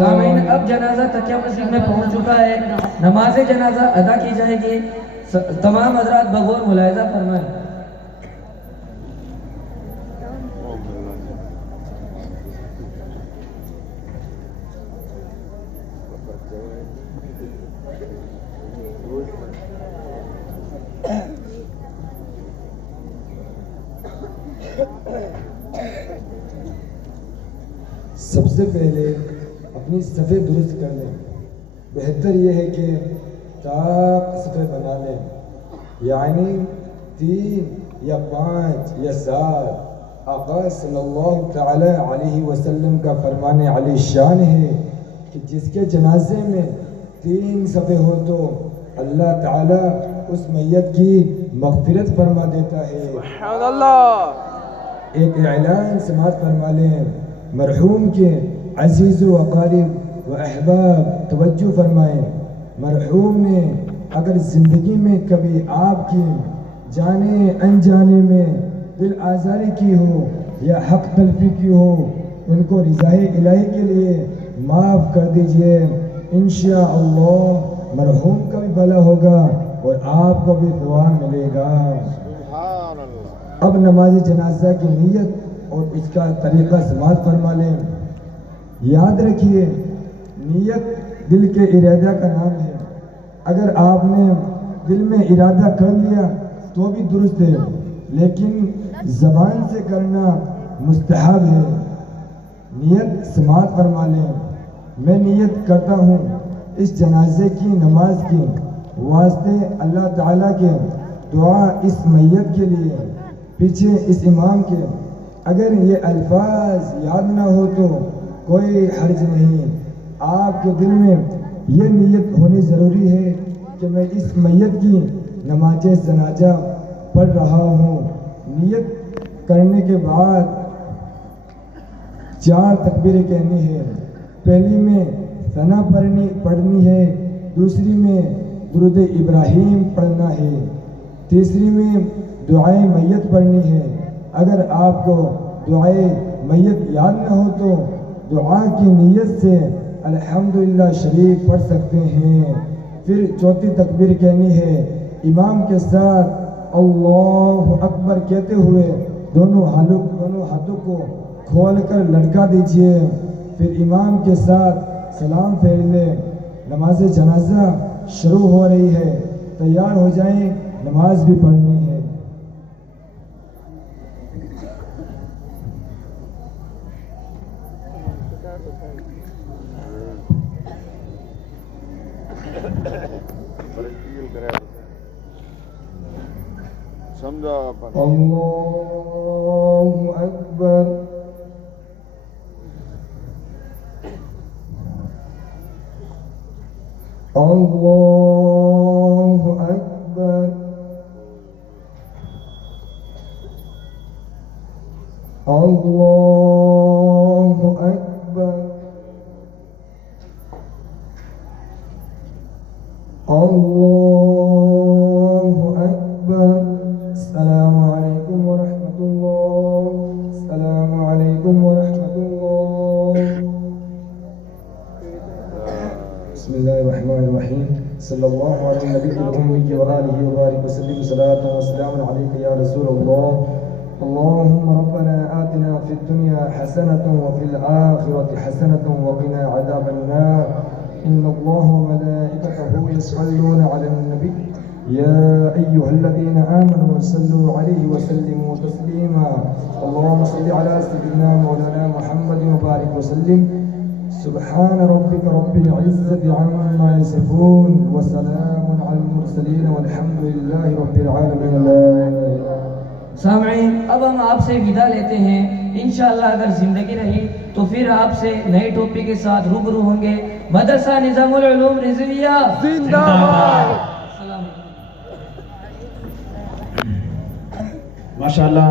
सामीन अब जनाजा तकिया मस्जिद में पहुंच चुका है। नमाज जनाजा अदा की जाएगी। तमाम हजरात बगौर मुलाहिजा फरमाएं। सबसे पहले अपनी सफ़े दुरुस्त कर लें। बेहतर यह है कि चाक सफ़े बना लें, यानी 3 या 5 या 7। आका सल्लल्लाहु तआला अलैहि वसल्लम का फरमाने अली शान है कि जिसके जनाजे में 3 सफ़े हो तो अल्लाह ताला उस मैयत की मग़फ़िरत फरमा देता है। एक ऐलान समात फरमा लें। मरहूम के अजीज़ व अकारिब व अहबाब तवज्जो फरमाएं। मरहूम ने अगर ज़िंदगी में कभी आपकी जाने अनजाने में दिल आज़ारी की हो या हक तलफी की हो, उनको रिज़ाए इलाही के लिए माफ़ कर दीजिए। इंशाअल्लाह मरहूम का भी भला होगा और आपको भी दुआ मिलेगा। अब नमाज जनाजा की नीयत और इसका तरीक़ा समात फरमा लें। याद रखिए, नीयत दिल के इरादा का नाम है। अगर आपने दिल में इरादा कर लिया तो भी दुरुस्त है, लेकिन ज़बान से करना मुस्तहब है। नीयत समात फरमा लें। मैं नीयत करता हूँ इस जनाजे की नमाज के वास्ते अल्लाह ताला के दुआ इस मैयत के लिए, पीछे इस इमाम के। अगर ये अल्फाज याद ना हो तो कोई हर्ज नहीं। आपके दिल में ये नीयत होनी ज़रूरी है कि मैं इस मैयत की नमाज जनाजा पढ़ रहा हूँ। नीयत करने के बाद 4 तकबीरें कहनी है। पहली में सना पढ़नी है, दूसरी में दुरूद इब्राहीम पढ़ना है, तीसरी में दुआए मैयत पढ़नी है। अगर आपको दुआए मैयत याद न हो तो दुआ की नीयत से अल्हम्दुलिल्लाह शरीफ पढ़ सकते हैं। फिर चौथी तकबीर कहनी है। इमाम के साथ अल्लाहु अकबर कहते हुए दोनों हाथों को खोलकर लटका दीजिए। फिर इमाम के साथ सलाम फेर लें। नमाज जनाजा शुरू हो रही है, तैयार हो जाएं, नमाज भी पढ़नी है। समझा अपन। अल्लाहु अकबर। अल्लाहु अकबर। अल्लाहु अकबर। अल्लाहु अकबर। अस्सलामु अलैकुम व रहमतुल्लाह। अस्सलामु अलैकुम व रहमतुल्लाह। बिस्मिल्लाहिर्रहमानिर्रहीम। सल्लल्लाहु अलैहि नबी व आलिहि व बारिक वसल्लम। सलातु व सलामुन अलैका या रसूलल्लाह। अल्लाहुम्मा रब्बना आतिना फिद दुनिया हसनतन व फिल आखिरति हसनतन व क़िना अज़ाबन नार। इन्नल्लाह व मलाइकतहु यस्सल्लूना अलन नबी या अय्युहल्लज़ीना आमनू सल्लू अलैहि व सल्लिमू तस्लीमा। अल्लाहुम्मा सल्लि अला सय्यिदिना मौलाना मुहम्मद व बारिक व सल्लिम। सुब्हान रब्बिका रब्बिल इज़्ज़ति अम्मा यसिफून व सलामुन अलल मुरसलीन वल्हम्दुलिल्लाहि रब्बिल आलमीन। ला इलाहा इल्लल्लाह। सामईन, अब हम आपसे विदा लेते हैं। इंशाअल्लाह अगर जिंदगी रही तो फिर आपसे नए टॉपिक के साथ रूबरू होंगे। मदरसा निज़ामुल उलूम रिज़विया जिंदाबाद। माशाल्लाह,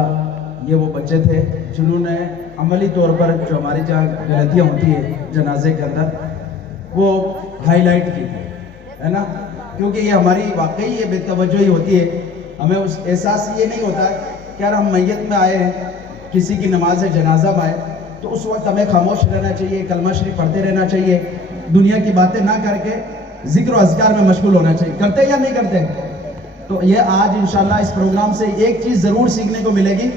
ये वो बच्चे थे जिन्होंने अमली तौर पर जो हमारी जहाँ गलतियाँ होती है जनाजे के अंदर वो हाईलाइट की है ना, क्योंकि ये हमारी वाकई ये बेतवज्जोही होती है। हमें उस एहसास ये नहीं होता है कि यार हम मैयत में आए हैं, किसी की नमाज जनाजा में आए, तो उस वक्त हमें खामोश रहना चाहिए, कलमा शरीफ पढ़ते रहना चाहिए, दुनिया की बातें ना करके जिक्र अज़कार में मशगूल होना चाहिए। करते या नहीं करते? तो ये आज इंशाल्लाह इस प्रोग्राम से एक चीज़ ज़रूर सीखने को मिलेगी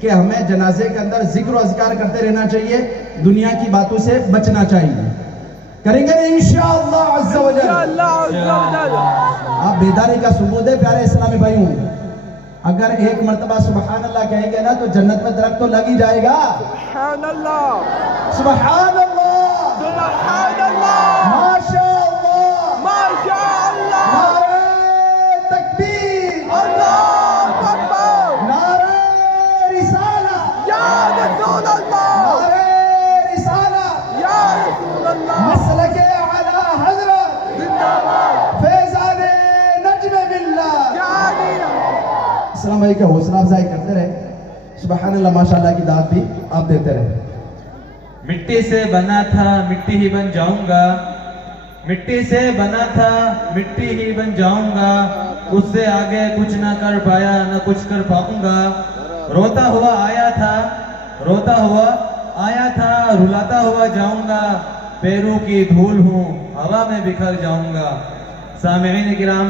कि हमें जनाजे के अंदर जिक्र अज़कार करते रहना चाहिए, दुनिया की बातों से बचना चाहिए। करेंगे इंशाअल्लाह अज़्ज़ा व जल। आप बेदारी का सबूत है प्यारे इस्लामी भाइयों। अगर एक मर्तबा सुबहान अल्लाह कहेंगे ना तो जन्नत में दरख्त तो लग ही जाएगा। सुबहान अल्लाह, सुबहान अल्लाह, सुबहान अल्लाह, माशाअल्लाह, माशाअल्लाह, नारे तकबीर, अल्लाहु अकबर, नारे रिसाला, या रसूल अल्लाह, नारे रिसाला, या रसूल अल्लाह, मसलके आला हज़रत जिंदाबाद, फैज़ाने नज्म बिल्लाह, इस्लाम भाई का हौसला अफजाई करते रहे। सुबहान अल्लाह, माशाअल्लाह की दाद भी आप देते रहे। मिट्टी से बना था मिट्टी ही बन जाऊंगा, मिट्टी से बना था मिट्टी ही बन जाऊंगा, उससे आगे कुछ ना कर पाया ना कुछ कर पाऊंगा। रोता हुआ आया था, रोता हुआ आया था, रुलाता हुआ जाऊंगा, पैरों की धूल हूँ हवा में बिखर जाऊंगा। सामईन किराम,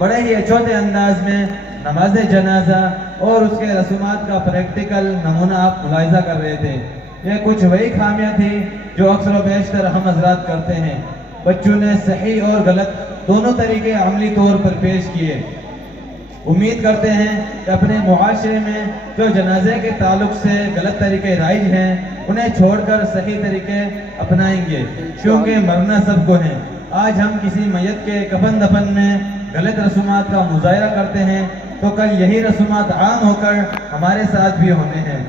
बड़े ही अछूते अंदाज में नमाज जनाजा और उसके रसूमात का प्रैक्टिकल नमूना आप मुलाहिजा कर रहे थे। ये कुछ वही खामियां थी जो अक्सर व बेशतर हम हजरात करते हैं। बच्चों ने सही और गलत दोनों तरीके अमली तौर पर पेश किए। उम्मीद करते हैं कि अपने मुआशरे में जो जनाजे के ताल्लुक से गलत तरीके राइज हैं उन्हें छोड़कर सही तरीके अपनाएंगे, क्योंकि मरना सबको है। आज हम किसी मैयत के कफन दफन में गलत रसूमात का मुजाहरा करते हैं तो कल यही रसूमात आम होकर हमारे साथ भी होने हैं।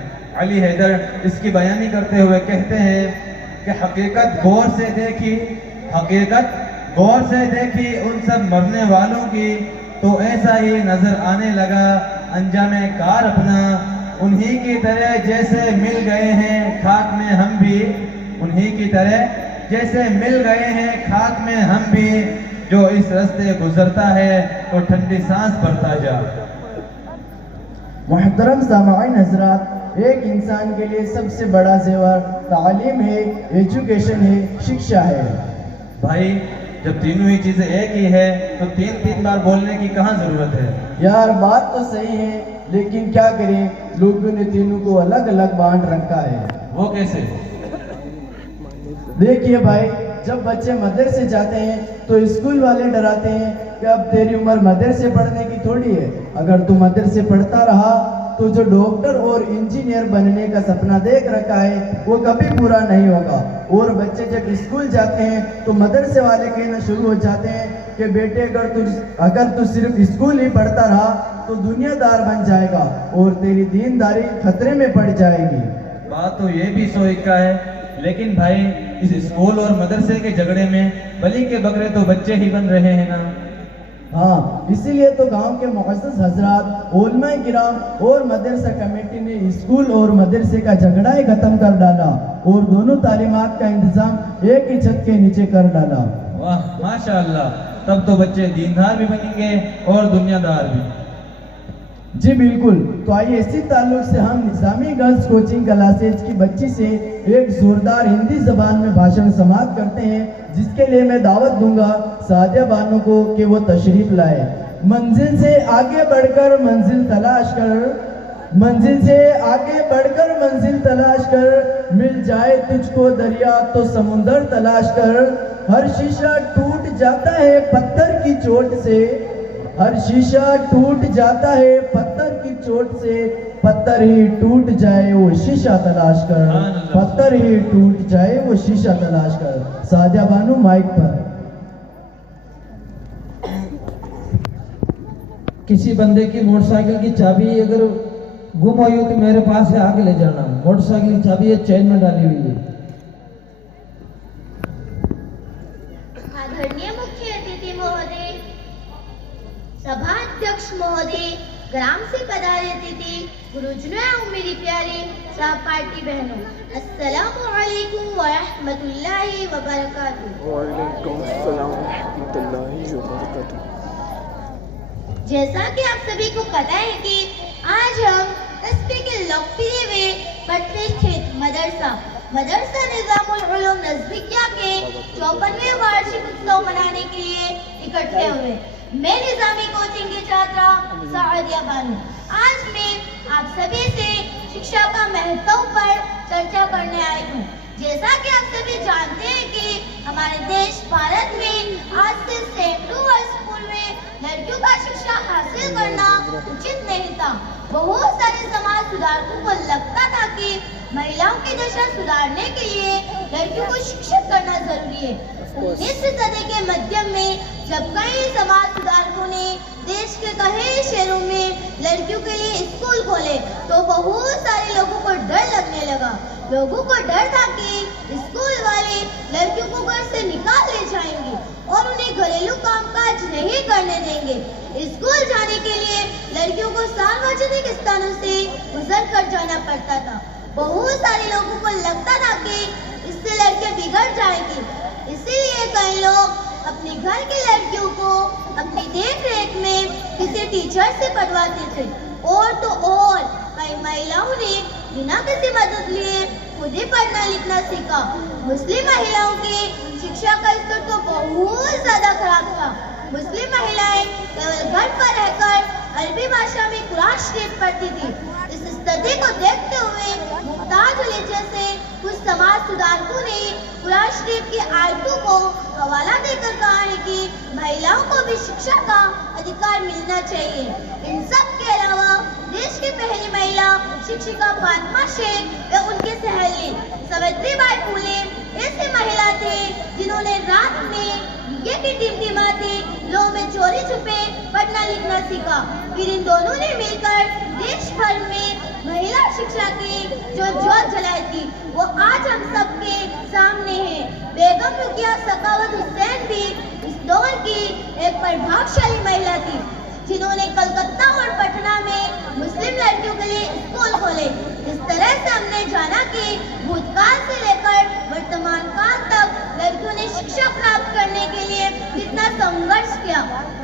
अली हैदर इसकी बयानी करते हुए कहते हैं कि हकीकत गौर से देखी, हकीकत गौर से देखी उन सब मरने वालों की, तो ऐसा ही नजर आने लगा अंजामे कार अपना। उन्हीं की तरह जैसे मिल गए हैं खाक में हम भी, उन्हीं की तरह जैसे मिल गए हैं खाक में हम भी, जो इस रास्ते गुजरता है तो ठंडी सांस भरता जा। मुहतरम सामाईन हजरात, एक इंसान के लिए सबसे बड़ा जेवर तालीम है, एजुकेशन है, शिक्षा है। भाई जब तीनों ही चीजें एक ही है तो तीन बार बोलने की कहाँ जरूरत है? यार बात तो सही है, लेकिन क्या करें, लोगों ने तीनों को अलग अलग बांट रखा है। वो कैसे? देखिए भाई, जब बच्चे मदरसे जाते हैं तो स्कूल वाले डराते हैं कि अब तेरी उम्र मदरसे पढ़ने की थोड़ी है, अगर तू मदरसे पढ़ता रहा तो जो डॉक्टर और इंजीनियर बनने का सपना देख रखा है वो कभी पूरा नहीं होगा। और बच्चे जब स्कूल जाते हैं तो मदरसे वाले कहना शुरू हो जाते हैं कि बेटे अगर तू सिर्फ स्कूल ही पढ़ता रहा तो दुनियादार बन जाएगा और तेरी दीनदारी खतरे में पड़ जाएगी। बात तो ये भी सो का है, लेकिन भाई इस स्कूल और मदरसे के झगड़े में बली के बकरे तो बच्चे ही बन रहे हैं ना। हाँ, इसीलिए तो गांव के मुअज़्ज़ज़ हजरात, उलमाए किराम और मदरसा कमेटी ने स्कूल और मदरसे का झगड़ा ही खत्म कर डाला और दोनों तालीमात का इंतजाम एक ही छत के नीचे कर डाला। वाह माशाअल्लाह, तब तो बच्चे दीनदार भी बनेंगे और दुनियादार भी। जी बिल्कुल। तो आइए इसी ताल्लुक से हम निज़ामी गर्ल्स कोचिंग क्लासेज की बच्ची से एक जोरदार हिंदी जबान में भाषण समाप्त करते हैं, जिसके लिए मैं दावत दूंगा सादिया बानो को कि वो तशरीफ लाए। मंजिल से आगे बढ़कर मंजिल तलाश कर, मंजिल से आगे बढ़कर मंजिल तलाश कर, मिल जाए तुझको दरिया तो समुंदर तलाश कर। हर शीशा टूट जाता है पत्थर की चोट से, हर शीशा टूट जाता है पत्थर की चोट से, पत्थर ही टूट जाए वो शीशा तलाश कर, पत्थर ही टूट जाए वो शीशा तलाश कर। सादिया बानो माइक पर। किसी बंदे की मोटरसाइकिल की चाबी अगर गुम हुई हो तो मेरे पास से आके ले जाना। मोटरसाइकिल की चाबी चैन में डाली हुई है। आदरणीय मुख्य अतिथि महोदय, सभाध्यक्ष महोदय, ग्राम से पधारे अतिथि, गुरुजनों मेरी प्यारे सहपाठी बहनों, अस्सलामु अलैकुम व रहमतुल्लाहि व बरकातुहू। वालेकुम अस्सलाम व रहमतुल्लाहि व बरकातुहू। जैसा कि आप सभी को पता है कि आज हम कस्बे के लोकप्रिय वे पटने स्थित मदरसा निजामुल उलूम नज़्मिया के 54वें वार्षिक उत्सव मनाने के लिए इकट्ठे हुए। मैं निजामी कोचिंग की छात्रा सादिया बानू आज मैं आप सभी से शिक्षा का महत्व पर चर्चा करने आई हूँ। जैसा कि आप सभी जानते हैं कि हमारे देश भारत में आज से सैकड़ों वर्ष पूर्व लड़कियों का शिक्षा हासिल करना उचित नहीं था। बहुत सारे समाज सुधारकों को लगता था कि महिलाओं की दशा सुधारने के लिए लड़कियों को शिक्षित करना जरूरी है। 19वीं सदी के मध्य में जब कई समाज सुधारकों ने देश के कई शहरों में लड़कियों के लिए स्कूल खोले तो बहुत सारे लोगों को डर लगने लगा। लोगों को डर था कि स्कूल वाले लड़कियों को घर से निकाल ले जाएंगे और उन्हें घरेलू कामकाज नहीं करने देंगे। स्कूल जाने के लिए लड़कियों को सार्वजनिक स्थानों से गुजर कर जाना पड़ता था। बहुत सारे लोगों को लगता था कि इससे लड़कियां बिगड़ जाएंगी, इसीलिए कई लोग अपने घर की लड़कियों को अपनी देख रेख में किसी टीचर से पढ़वाते थे। और तो और कई महिलाओं ने बिना किसी मदद लिए खुद ही पढ़ना लिखना सीखा। मुस्लिम महिलाओं की शिक्षा का स्तर तो बहुत ज्यादा खराब था। मुस्लिम महिलाएं केवल घर पर रहकर अरबी भाषा में कुरान शरीफ पढ़ती थी। इस स्थिति को देखते हुए मुमताज अली जैसे कुछ समाज सुधारकों ने कुरान शरीफ की आयतों को हवाला देकर कहा है कि महिलाओं को भी शिक्षा का अधिकार मिलना चाहिए। इन सब के अलावा देश की पहली महिला शिक्षिका फातिमा शेख व उनके सहेली सावित्रीबाई फुले ऐसी महिला थे जिन्होंने रात में ये की टिमटिमाती लो में चोरी छुपे पढ़ना लिखना सीखा। फिर इन दोनों ने मिलकर देश भर में महिला शिक्षा की जो ज्योत जलाई थी वो आज हम सबके सामने है। बेगम रुकिया सखावत हुसैन भी इस दौर की एक प्रभावशाली महिला थी जिन्होंने कलकत्ता और पटना में मुस्लिम लड़कियों के लिए स्कूल खोले। इस तरह से हमने जाना कि भूतकाल से लेकर वर्तमान काल तक लड़कियों ने शिक्षा प्राप्त करने के लिए कितना संघर्ष किया।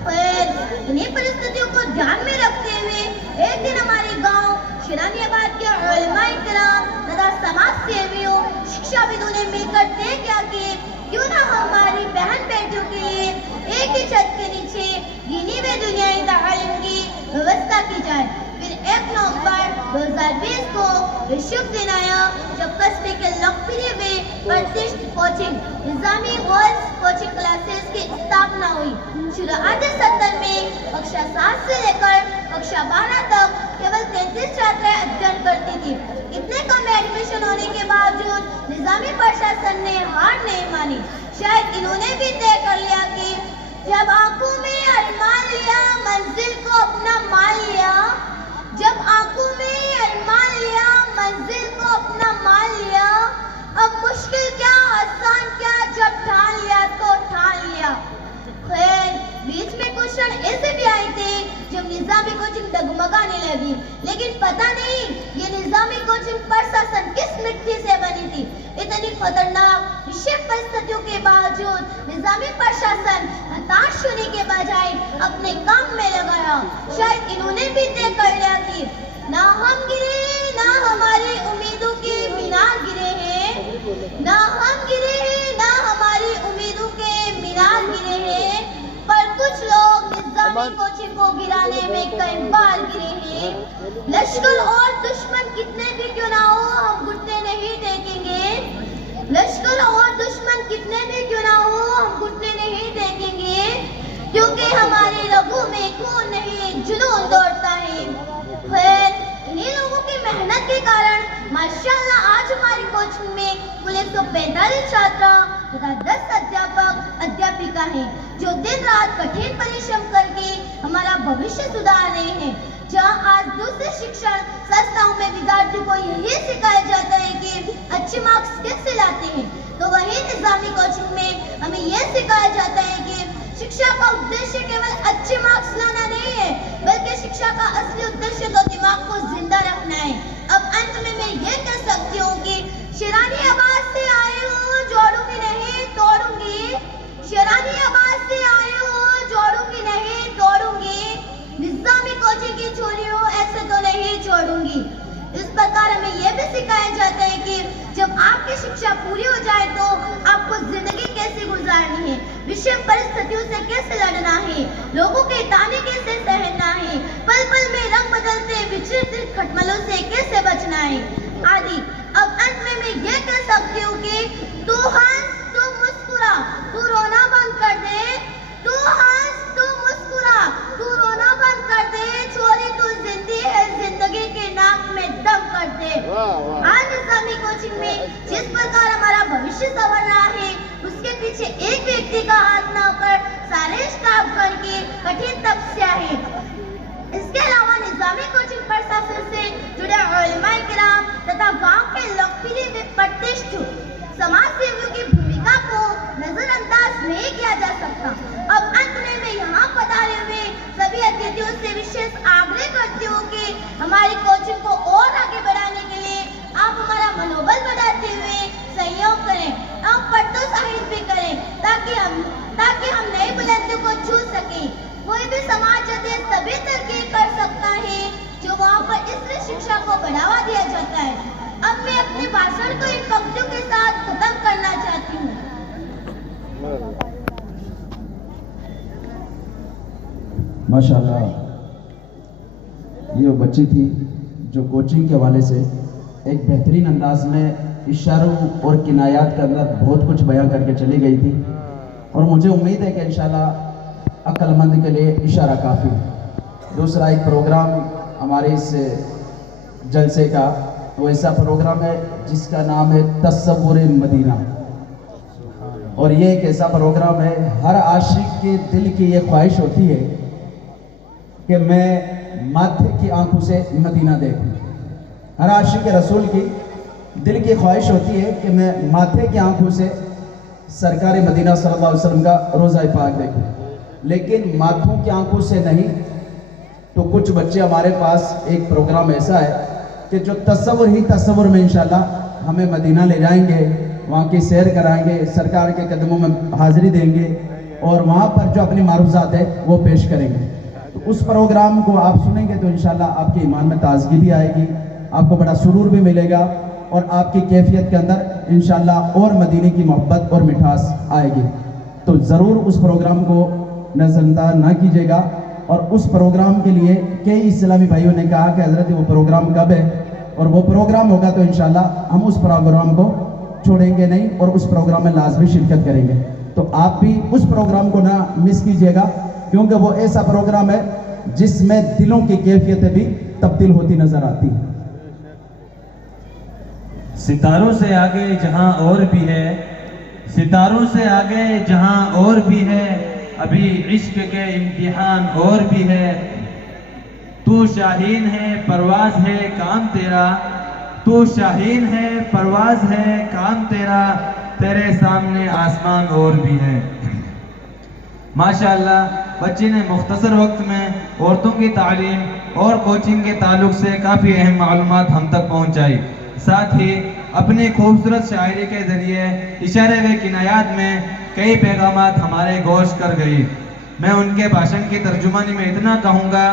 फिर इन्हीं परिस्थितियों को ध्यान में रखते हुए एक दिन हमारे गांव शिरानियाबाद के उलमाए किराम तथा समाज सेवियों शिक्षाविदों ने मिलकर तय किया कि क्यों ना हमारी बहन बेटियों के लिए एक ही छत के नीचे दीनी व दुनियाई तालीम की व्यवस्था की जाए। फिर 1 नवंबर 2020 को शुभ दिन आया जब कस्बे के लोकप्रिय वे प्रतिष्ठित coaching Nizami girls coaching classes की स्थापना हुई। शुरुआती सत्र में कक्षा 7 से लेकर कक्षा 12 तक केवल 33 छात्राएं अध्ययन करती थी। इतने कम एडमिशन होने के बावजूद निजामी प्रशासन ने हार नहीं मानी। शायद इन्होंने भी तय कर लिया कि जब आंखों में अरमान लिया मंजिल को अपना मान लिया, जब आंखों में अरमान लिया मंजिल को अपना मान लिया, अब मुश्किल क्या आसान क्या जब ठान लिया तो ठान लिया। खैर बीच में कुछ क्षण ऐसे भी आए थे जब निजामी कोचिंग डगमगाने लगी, लेकिन पता नहीं ये निजामी कोचिंग प्रशासन किस मिट्टी से बनी थी। इतनी खतरनाक विषम परिस्थितियों के बावजूद निजामी प्रशासन हताश होने के बजाय अपने काम में लगाया। शायद इन्होंने भी तय कर लिया कि ना हम गिरे ना हमारी उम्मीदों के मीनार गिरे हैं, ना हम गिरे हैं ना हमारी उम्मीदों के मीनार गिरे हैं, पर कुछ लोग निजामी कोचिंग को गिराने में कई बार गिरे हैं। लश्कर और दुश्मन कितने भी क्यों ना हो हम घुटने नहीं टेकेंगे। लश्कर और दुश्मन कितने भी क्यों ना हो हम घुटने नहीं टेकेंगे, क्योंकि हमारे रगों में खून नहीं जुनून दौड़ता है। खैर इन्हीं लोगों की मेहनत के कारण माशाअल्लाह आज हमारी कोचिंग में कुल 145 छात्रा तथा 10 अध्यापक अध्यापिका हैं जो दिन रात कठिन परिश्रम करके हमारा भविष्य सुधार रहे हैं। जहां आज दूसरे शिक्षण संस्थाओं में विद्यार्थियों को यही सिखाया जाता है कि अच्छे मार्क्स कैसे लाते हैं, तो वही निजामी कोचिंग में हमें यह सिखाया जाता है कि शिक्षा का उद्देश्य केवल अच्छे मार्क्स लाना नहीं है, बल्कि शिक्षा का असली उद्देश्य तो दिमाग को जिंदा रखना है। अब अंत में मैं मैं ये कह सकती हूँ कि शेरानी आवाज से आए हो, जोड़ूंगी नहीं तोड़ूंगी। शेरानी आवाज से आए हो, जोड़ूंगी नहीं तोड़ूंगी। निजामी कोचिंग की छोरी हो, ऐसे तो नहीं छोड़ूंगी। इस प्रकार हमें यह भी सिखाया जाता है कि जब आपकी शिक्षा पूरी हो जाए तो आपको जिंदगी कैसे गुजारनी है, विषम परिस्थितियों से कैसे लड़ना है, लोगों के ताने कैसे सहना है, पल पल में रंग बदलते विचित्र खटमलों से कैसे बचना है आदि। अब अंत में मैं ये कह सकती हूँ कि तू हंस, तू मुस्कुरा, तू रोना बंद कर दे। तू हंस, तू मुस्कुरा, तू रोना बंद कर दे। छोरी तू जिंदी है, जिंदगी के नाक में दम कर दे। आज निजामी कोचिंग में जिस प्रकार हमारा भविष्य संवर रहा है, उसके पीछे एक व्यक्ति का हाथ न होकर सारे स्टाफ करके कठिन तपस्या है। इसके अलावा निजामी कोचिंग प्रशासन से जुड़े उलमाए किराम तथा गांव के लोकप्रिय व प्रतिष्ठित समाज सेवियों की भूमिका को नजरअंदाज नहीं किया जा सकता। अब अंत में मैं यहाँ पधारे हुए सभी अतिथियों से विशेष आग्रह करती हूँ कि हमारी कोचिंग को और आगे बढ़ाने के लिए आप हमारा मनोबल बढ़ाते हुए सहयोग करें और प्रोत्साहित भी करें ताकि हम नई बुलंदियों को छू सकें। कोई भी समाज देश तभी तरक्की कर सकता है जो वहाँ पर स्त्री शिक्षा को बढ़ावा दिया जाता है। अब मैं अपने भाषण को इन पंक्तियों के साथ खत्म करना चाहती हूँ। माशाल्लाह, ये वो बच्ची थी जो कोचिंग के हवाले से एक बेहतरीन अंदाज में इशारों और किनायात के अंदर बहुत कुछ बयां करके चली गई थी, और मुझे उम्मीद है कि इंशाल्लाह अक्लमंद के लिए इशारा काफ़ी। दूसरा एक प्रोग्राम हमारे इस जलसे का वो ऐसा प्रोग्राम है जिसका नाम है तस्वुर मदीना, और ये एक ऐसा प्रोग्राम है, हर आशिक के दिल की ये ख्वाहिश होती है कि मैं माथे की आंखों से मदीना देखूं। हर आशिक रसूल की दिल की ख्वाहिश होती है कि मैं माथे की आंखों से सरकार मदीना सल्लल्लाहु अलैहि वसल्लम का रोज़ा पाक देखूं, लेकिन माथों की आंखों से नहीं। तो कुछ बच्चे हमारे पास एक प्रोग्राम ऐसा है कि जो तस्वुर ही तस्वुर में इंशाल्लाह हमें मदीना ले जाएंगे, वहाँ की सैर कराएंगे, सरकार के कदमों में हाजिरी देंगे और वहाँ पर जो अपनी मारूज़ात है वो पेश करेंगे। तो उस प्रोग्राम को आप सुनेंगे तो इंशाल्लाह आपके ईमान में ताजगी भी आएगी, आपको बड़ा सुरूर भी मिलेगा और आपकी कैफियत के अंदर इंशाल्लाह और मदीने की मोहब्बत और मिठास आएगी। तो ज़रूर उस प्रोग्राम को नज़रअंदाज ना कीजिएगा। और उस प्रोग्राम के लिए कई इस्लामी भाइयों ने कहा कि हज़रत वो प्रोग्राम कब है, और वो प्रोग्राम होगा तो इंशाल्लाह हम उस प्रोग्राम को छोड़ेंगे नहीं और उस प्रोग्राम में लाजमी शिरकत करेंगे। तो आप भी उस प्रोग्राम को ना मिस कीजिएगा, क्योंकि वो ऐसा प्रोग्राम है जिसमें दिलों की कैफियतें भी तब्दील होती नजर आती हैं। सितारों से आगे जहां और भी है, सितारों से आगे जहां और भी है, अभी इश्क के इम्तिहान और भी है। तू शाहीन है, परवाज है, काम तेरा। तू शाहीन है, परवाज है, काम तेरा। तेरे सामने आसमान और भी है। माशाअल्लाह, बच्ची ने मुख्तसर वक्त में औरतों की तालीम और कोचिंग के ताल्लुक से काफ़ी अहम मालूमात हम तक पहुंचाई। साथ ही अपनी खूबसूरत शायरी के ज़रिए इशारे व किनायात में कई पैगामात हमारे गोश कर गई। मैं उनके भाषण की तर्जुमानी में इतना कहूँगा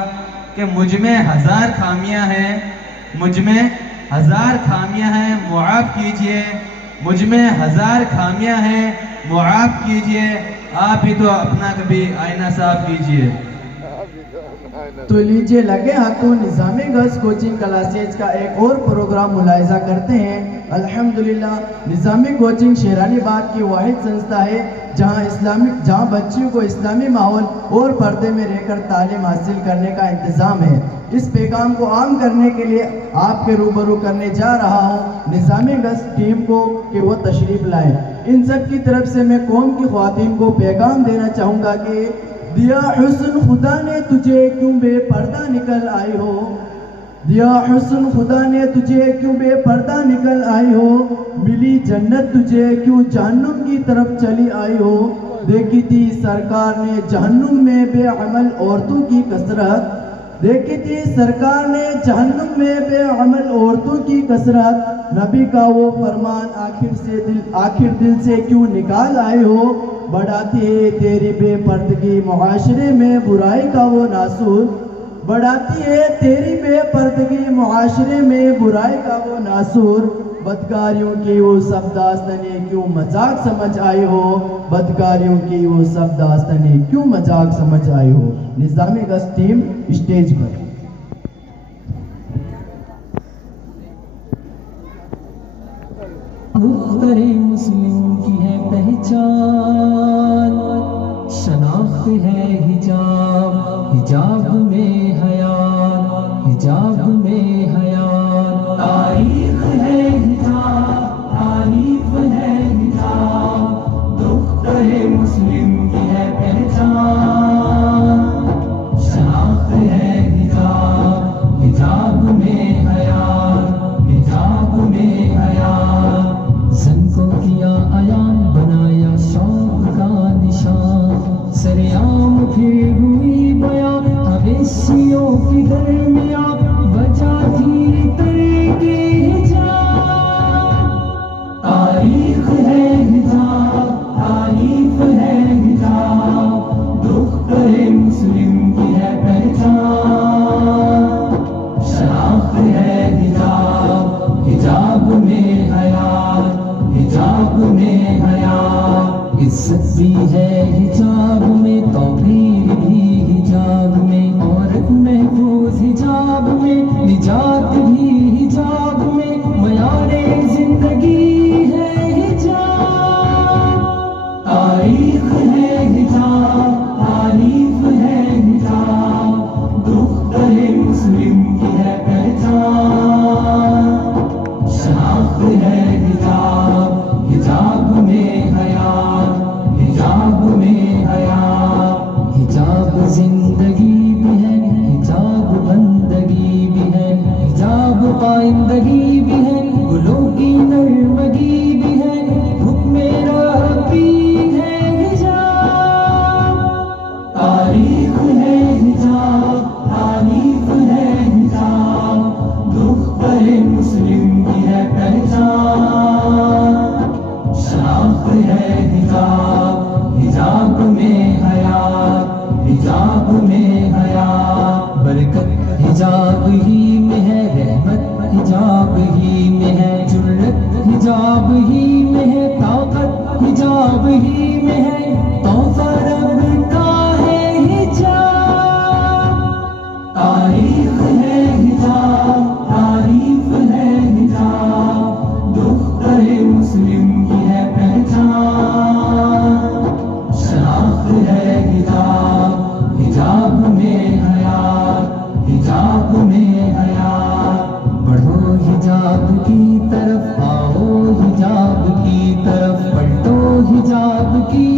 कि मुझ में हज़ार खामियाँ हैं, मुझ में हज़ार खामियाँ हैं, मुआफ़ कीजिए। मुझ में हज़ार खामियाँ हैं, मुआफ़ कीजिए। आप ही तो अपना कभी आईना साफ कीजिए। तो लीजिए लगे हाथों निज़ामी गर्ल्स कोचिंग क्लासेज का एक और प्रोग्राम मुलाहिजा करते हैं। अल्हम्दुलिल्लाह, निज़ामी कोचिंग शेरानी बाग की वाहिद संस्था है जहां बच्चियों को इस्लामी माहौल और पर्दे में रहकर तालीम हासिल करने का इंतज़ाम है। इस पैगाम को आम करने के लिए आपके रूबरू करने जा रहा हूँ निज़ामी गर्ल्स टीम को कि वो तशरीफ़ लाएँ। इन सब की तरफ से मैं कौम की ख्वातीन को पैगाम देना चाहूँगा कि दिया हुस्न खुदा ने तुझे क्यों बेपर्दा निकल आई हो, दिया हुस्न खुदा ने तुझे क्यों बेपर्दा निकल आई हो, मिली जन्नत तुझे क्यों जहन्नुम की तरफ चली आई हो। देखी थी सरकार ने जहन्नुम में बेअमल औरतों की कसरत, देखी थी सरकार ने जहन्नुम में बेअमल औरतों की कसरत, नबी का वो फरमान आखिर दिल से क्यों निकाल आए हो। बढ़ाती है तेरी बेपर्दगी मुआशरे में बुराई का वो नासूर, बढ़ाती है तेरी बेपर्दगी मुआशरे में बुराई का वो नासूर। बदकारियों की वो सब दास्तानें क्यों मजाक समझ आए हो, बदकारियों की वो सब दास्तानें क्यों मजाक समझ आए हो। निज़ामी गश्त टीम स्टेज पर। मुख्तरे मुस्लिम की है पहचान, शनाख्त है हिजाब, हिजाब में हयात, हिजाब में हयात। तारीख है हिजाब, तारीफ है हिजाब, मुख्तरे मुस्लिम की है पहचान, शनाख्त है हिजाब, हिजाब में हयात, हिजाब में हयात। ज़न को किया आयाम, बनाया शौक का निशान, सरेआम फिर हुई बयां हवेशियों की दरमियां, बचा धीरे तरके हिजाब। तारीख है हिजाब, तारीफ है हिजाब, दुख्तरे मुस्लिम की है पहचान, शनाख्त है हिजाब, हिजाब में हयात, हिजाब में हयात। इज्जत भी है हिजाब में, तौहीद भी हिजाब में, औरत महफूज हिजाब में, निजात भी हिजाब में, मयारे जिंदगी है हिजाब। तारीख है हिजाब, तारीफ है हिजाब, दुख्तरे मुस्लिम की है पहचान, शनाख्त है हिजाब, हिजाब में हयात, हिजाब में हयात। हिजाब जिंदगी भी है, हिजाब बंदगी भी है, हिजाब पाइंदगी भी है, गुलों की नरमगी भी है, हुक्म रब्बी है हिजाब। तारीख है हिजाब, तारीफ है हिजाब, दुख्तरे मुस्लिम की है पहचान, शनाख्त है हिजाब, हिजाब में हयात, हिजाब में हयात। बरकत हिजाब ही में है, रहमत हिजाब ही में है, जुर्रत हिजाब ही में है, ताकत हिजाब ही में है, तौफा रब का है हिजाब। तारीख है हिजाब, तारीफ है हिजाब, दुख्तरे मुस्लिम की है पहचान, शनाख्त है हिजाब, हिजाब में हयात, हिजाब में हयात। बढ़ो हिजाब की तरफ, आओ हिजाब की तरफ, पलटो हिजाब की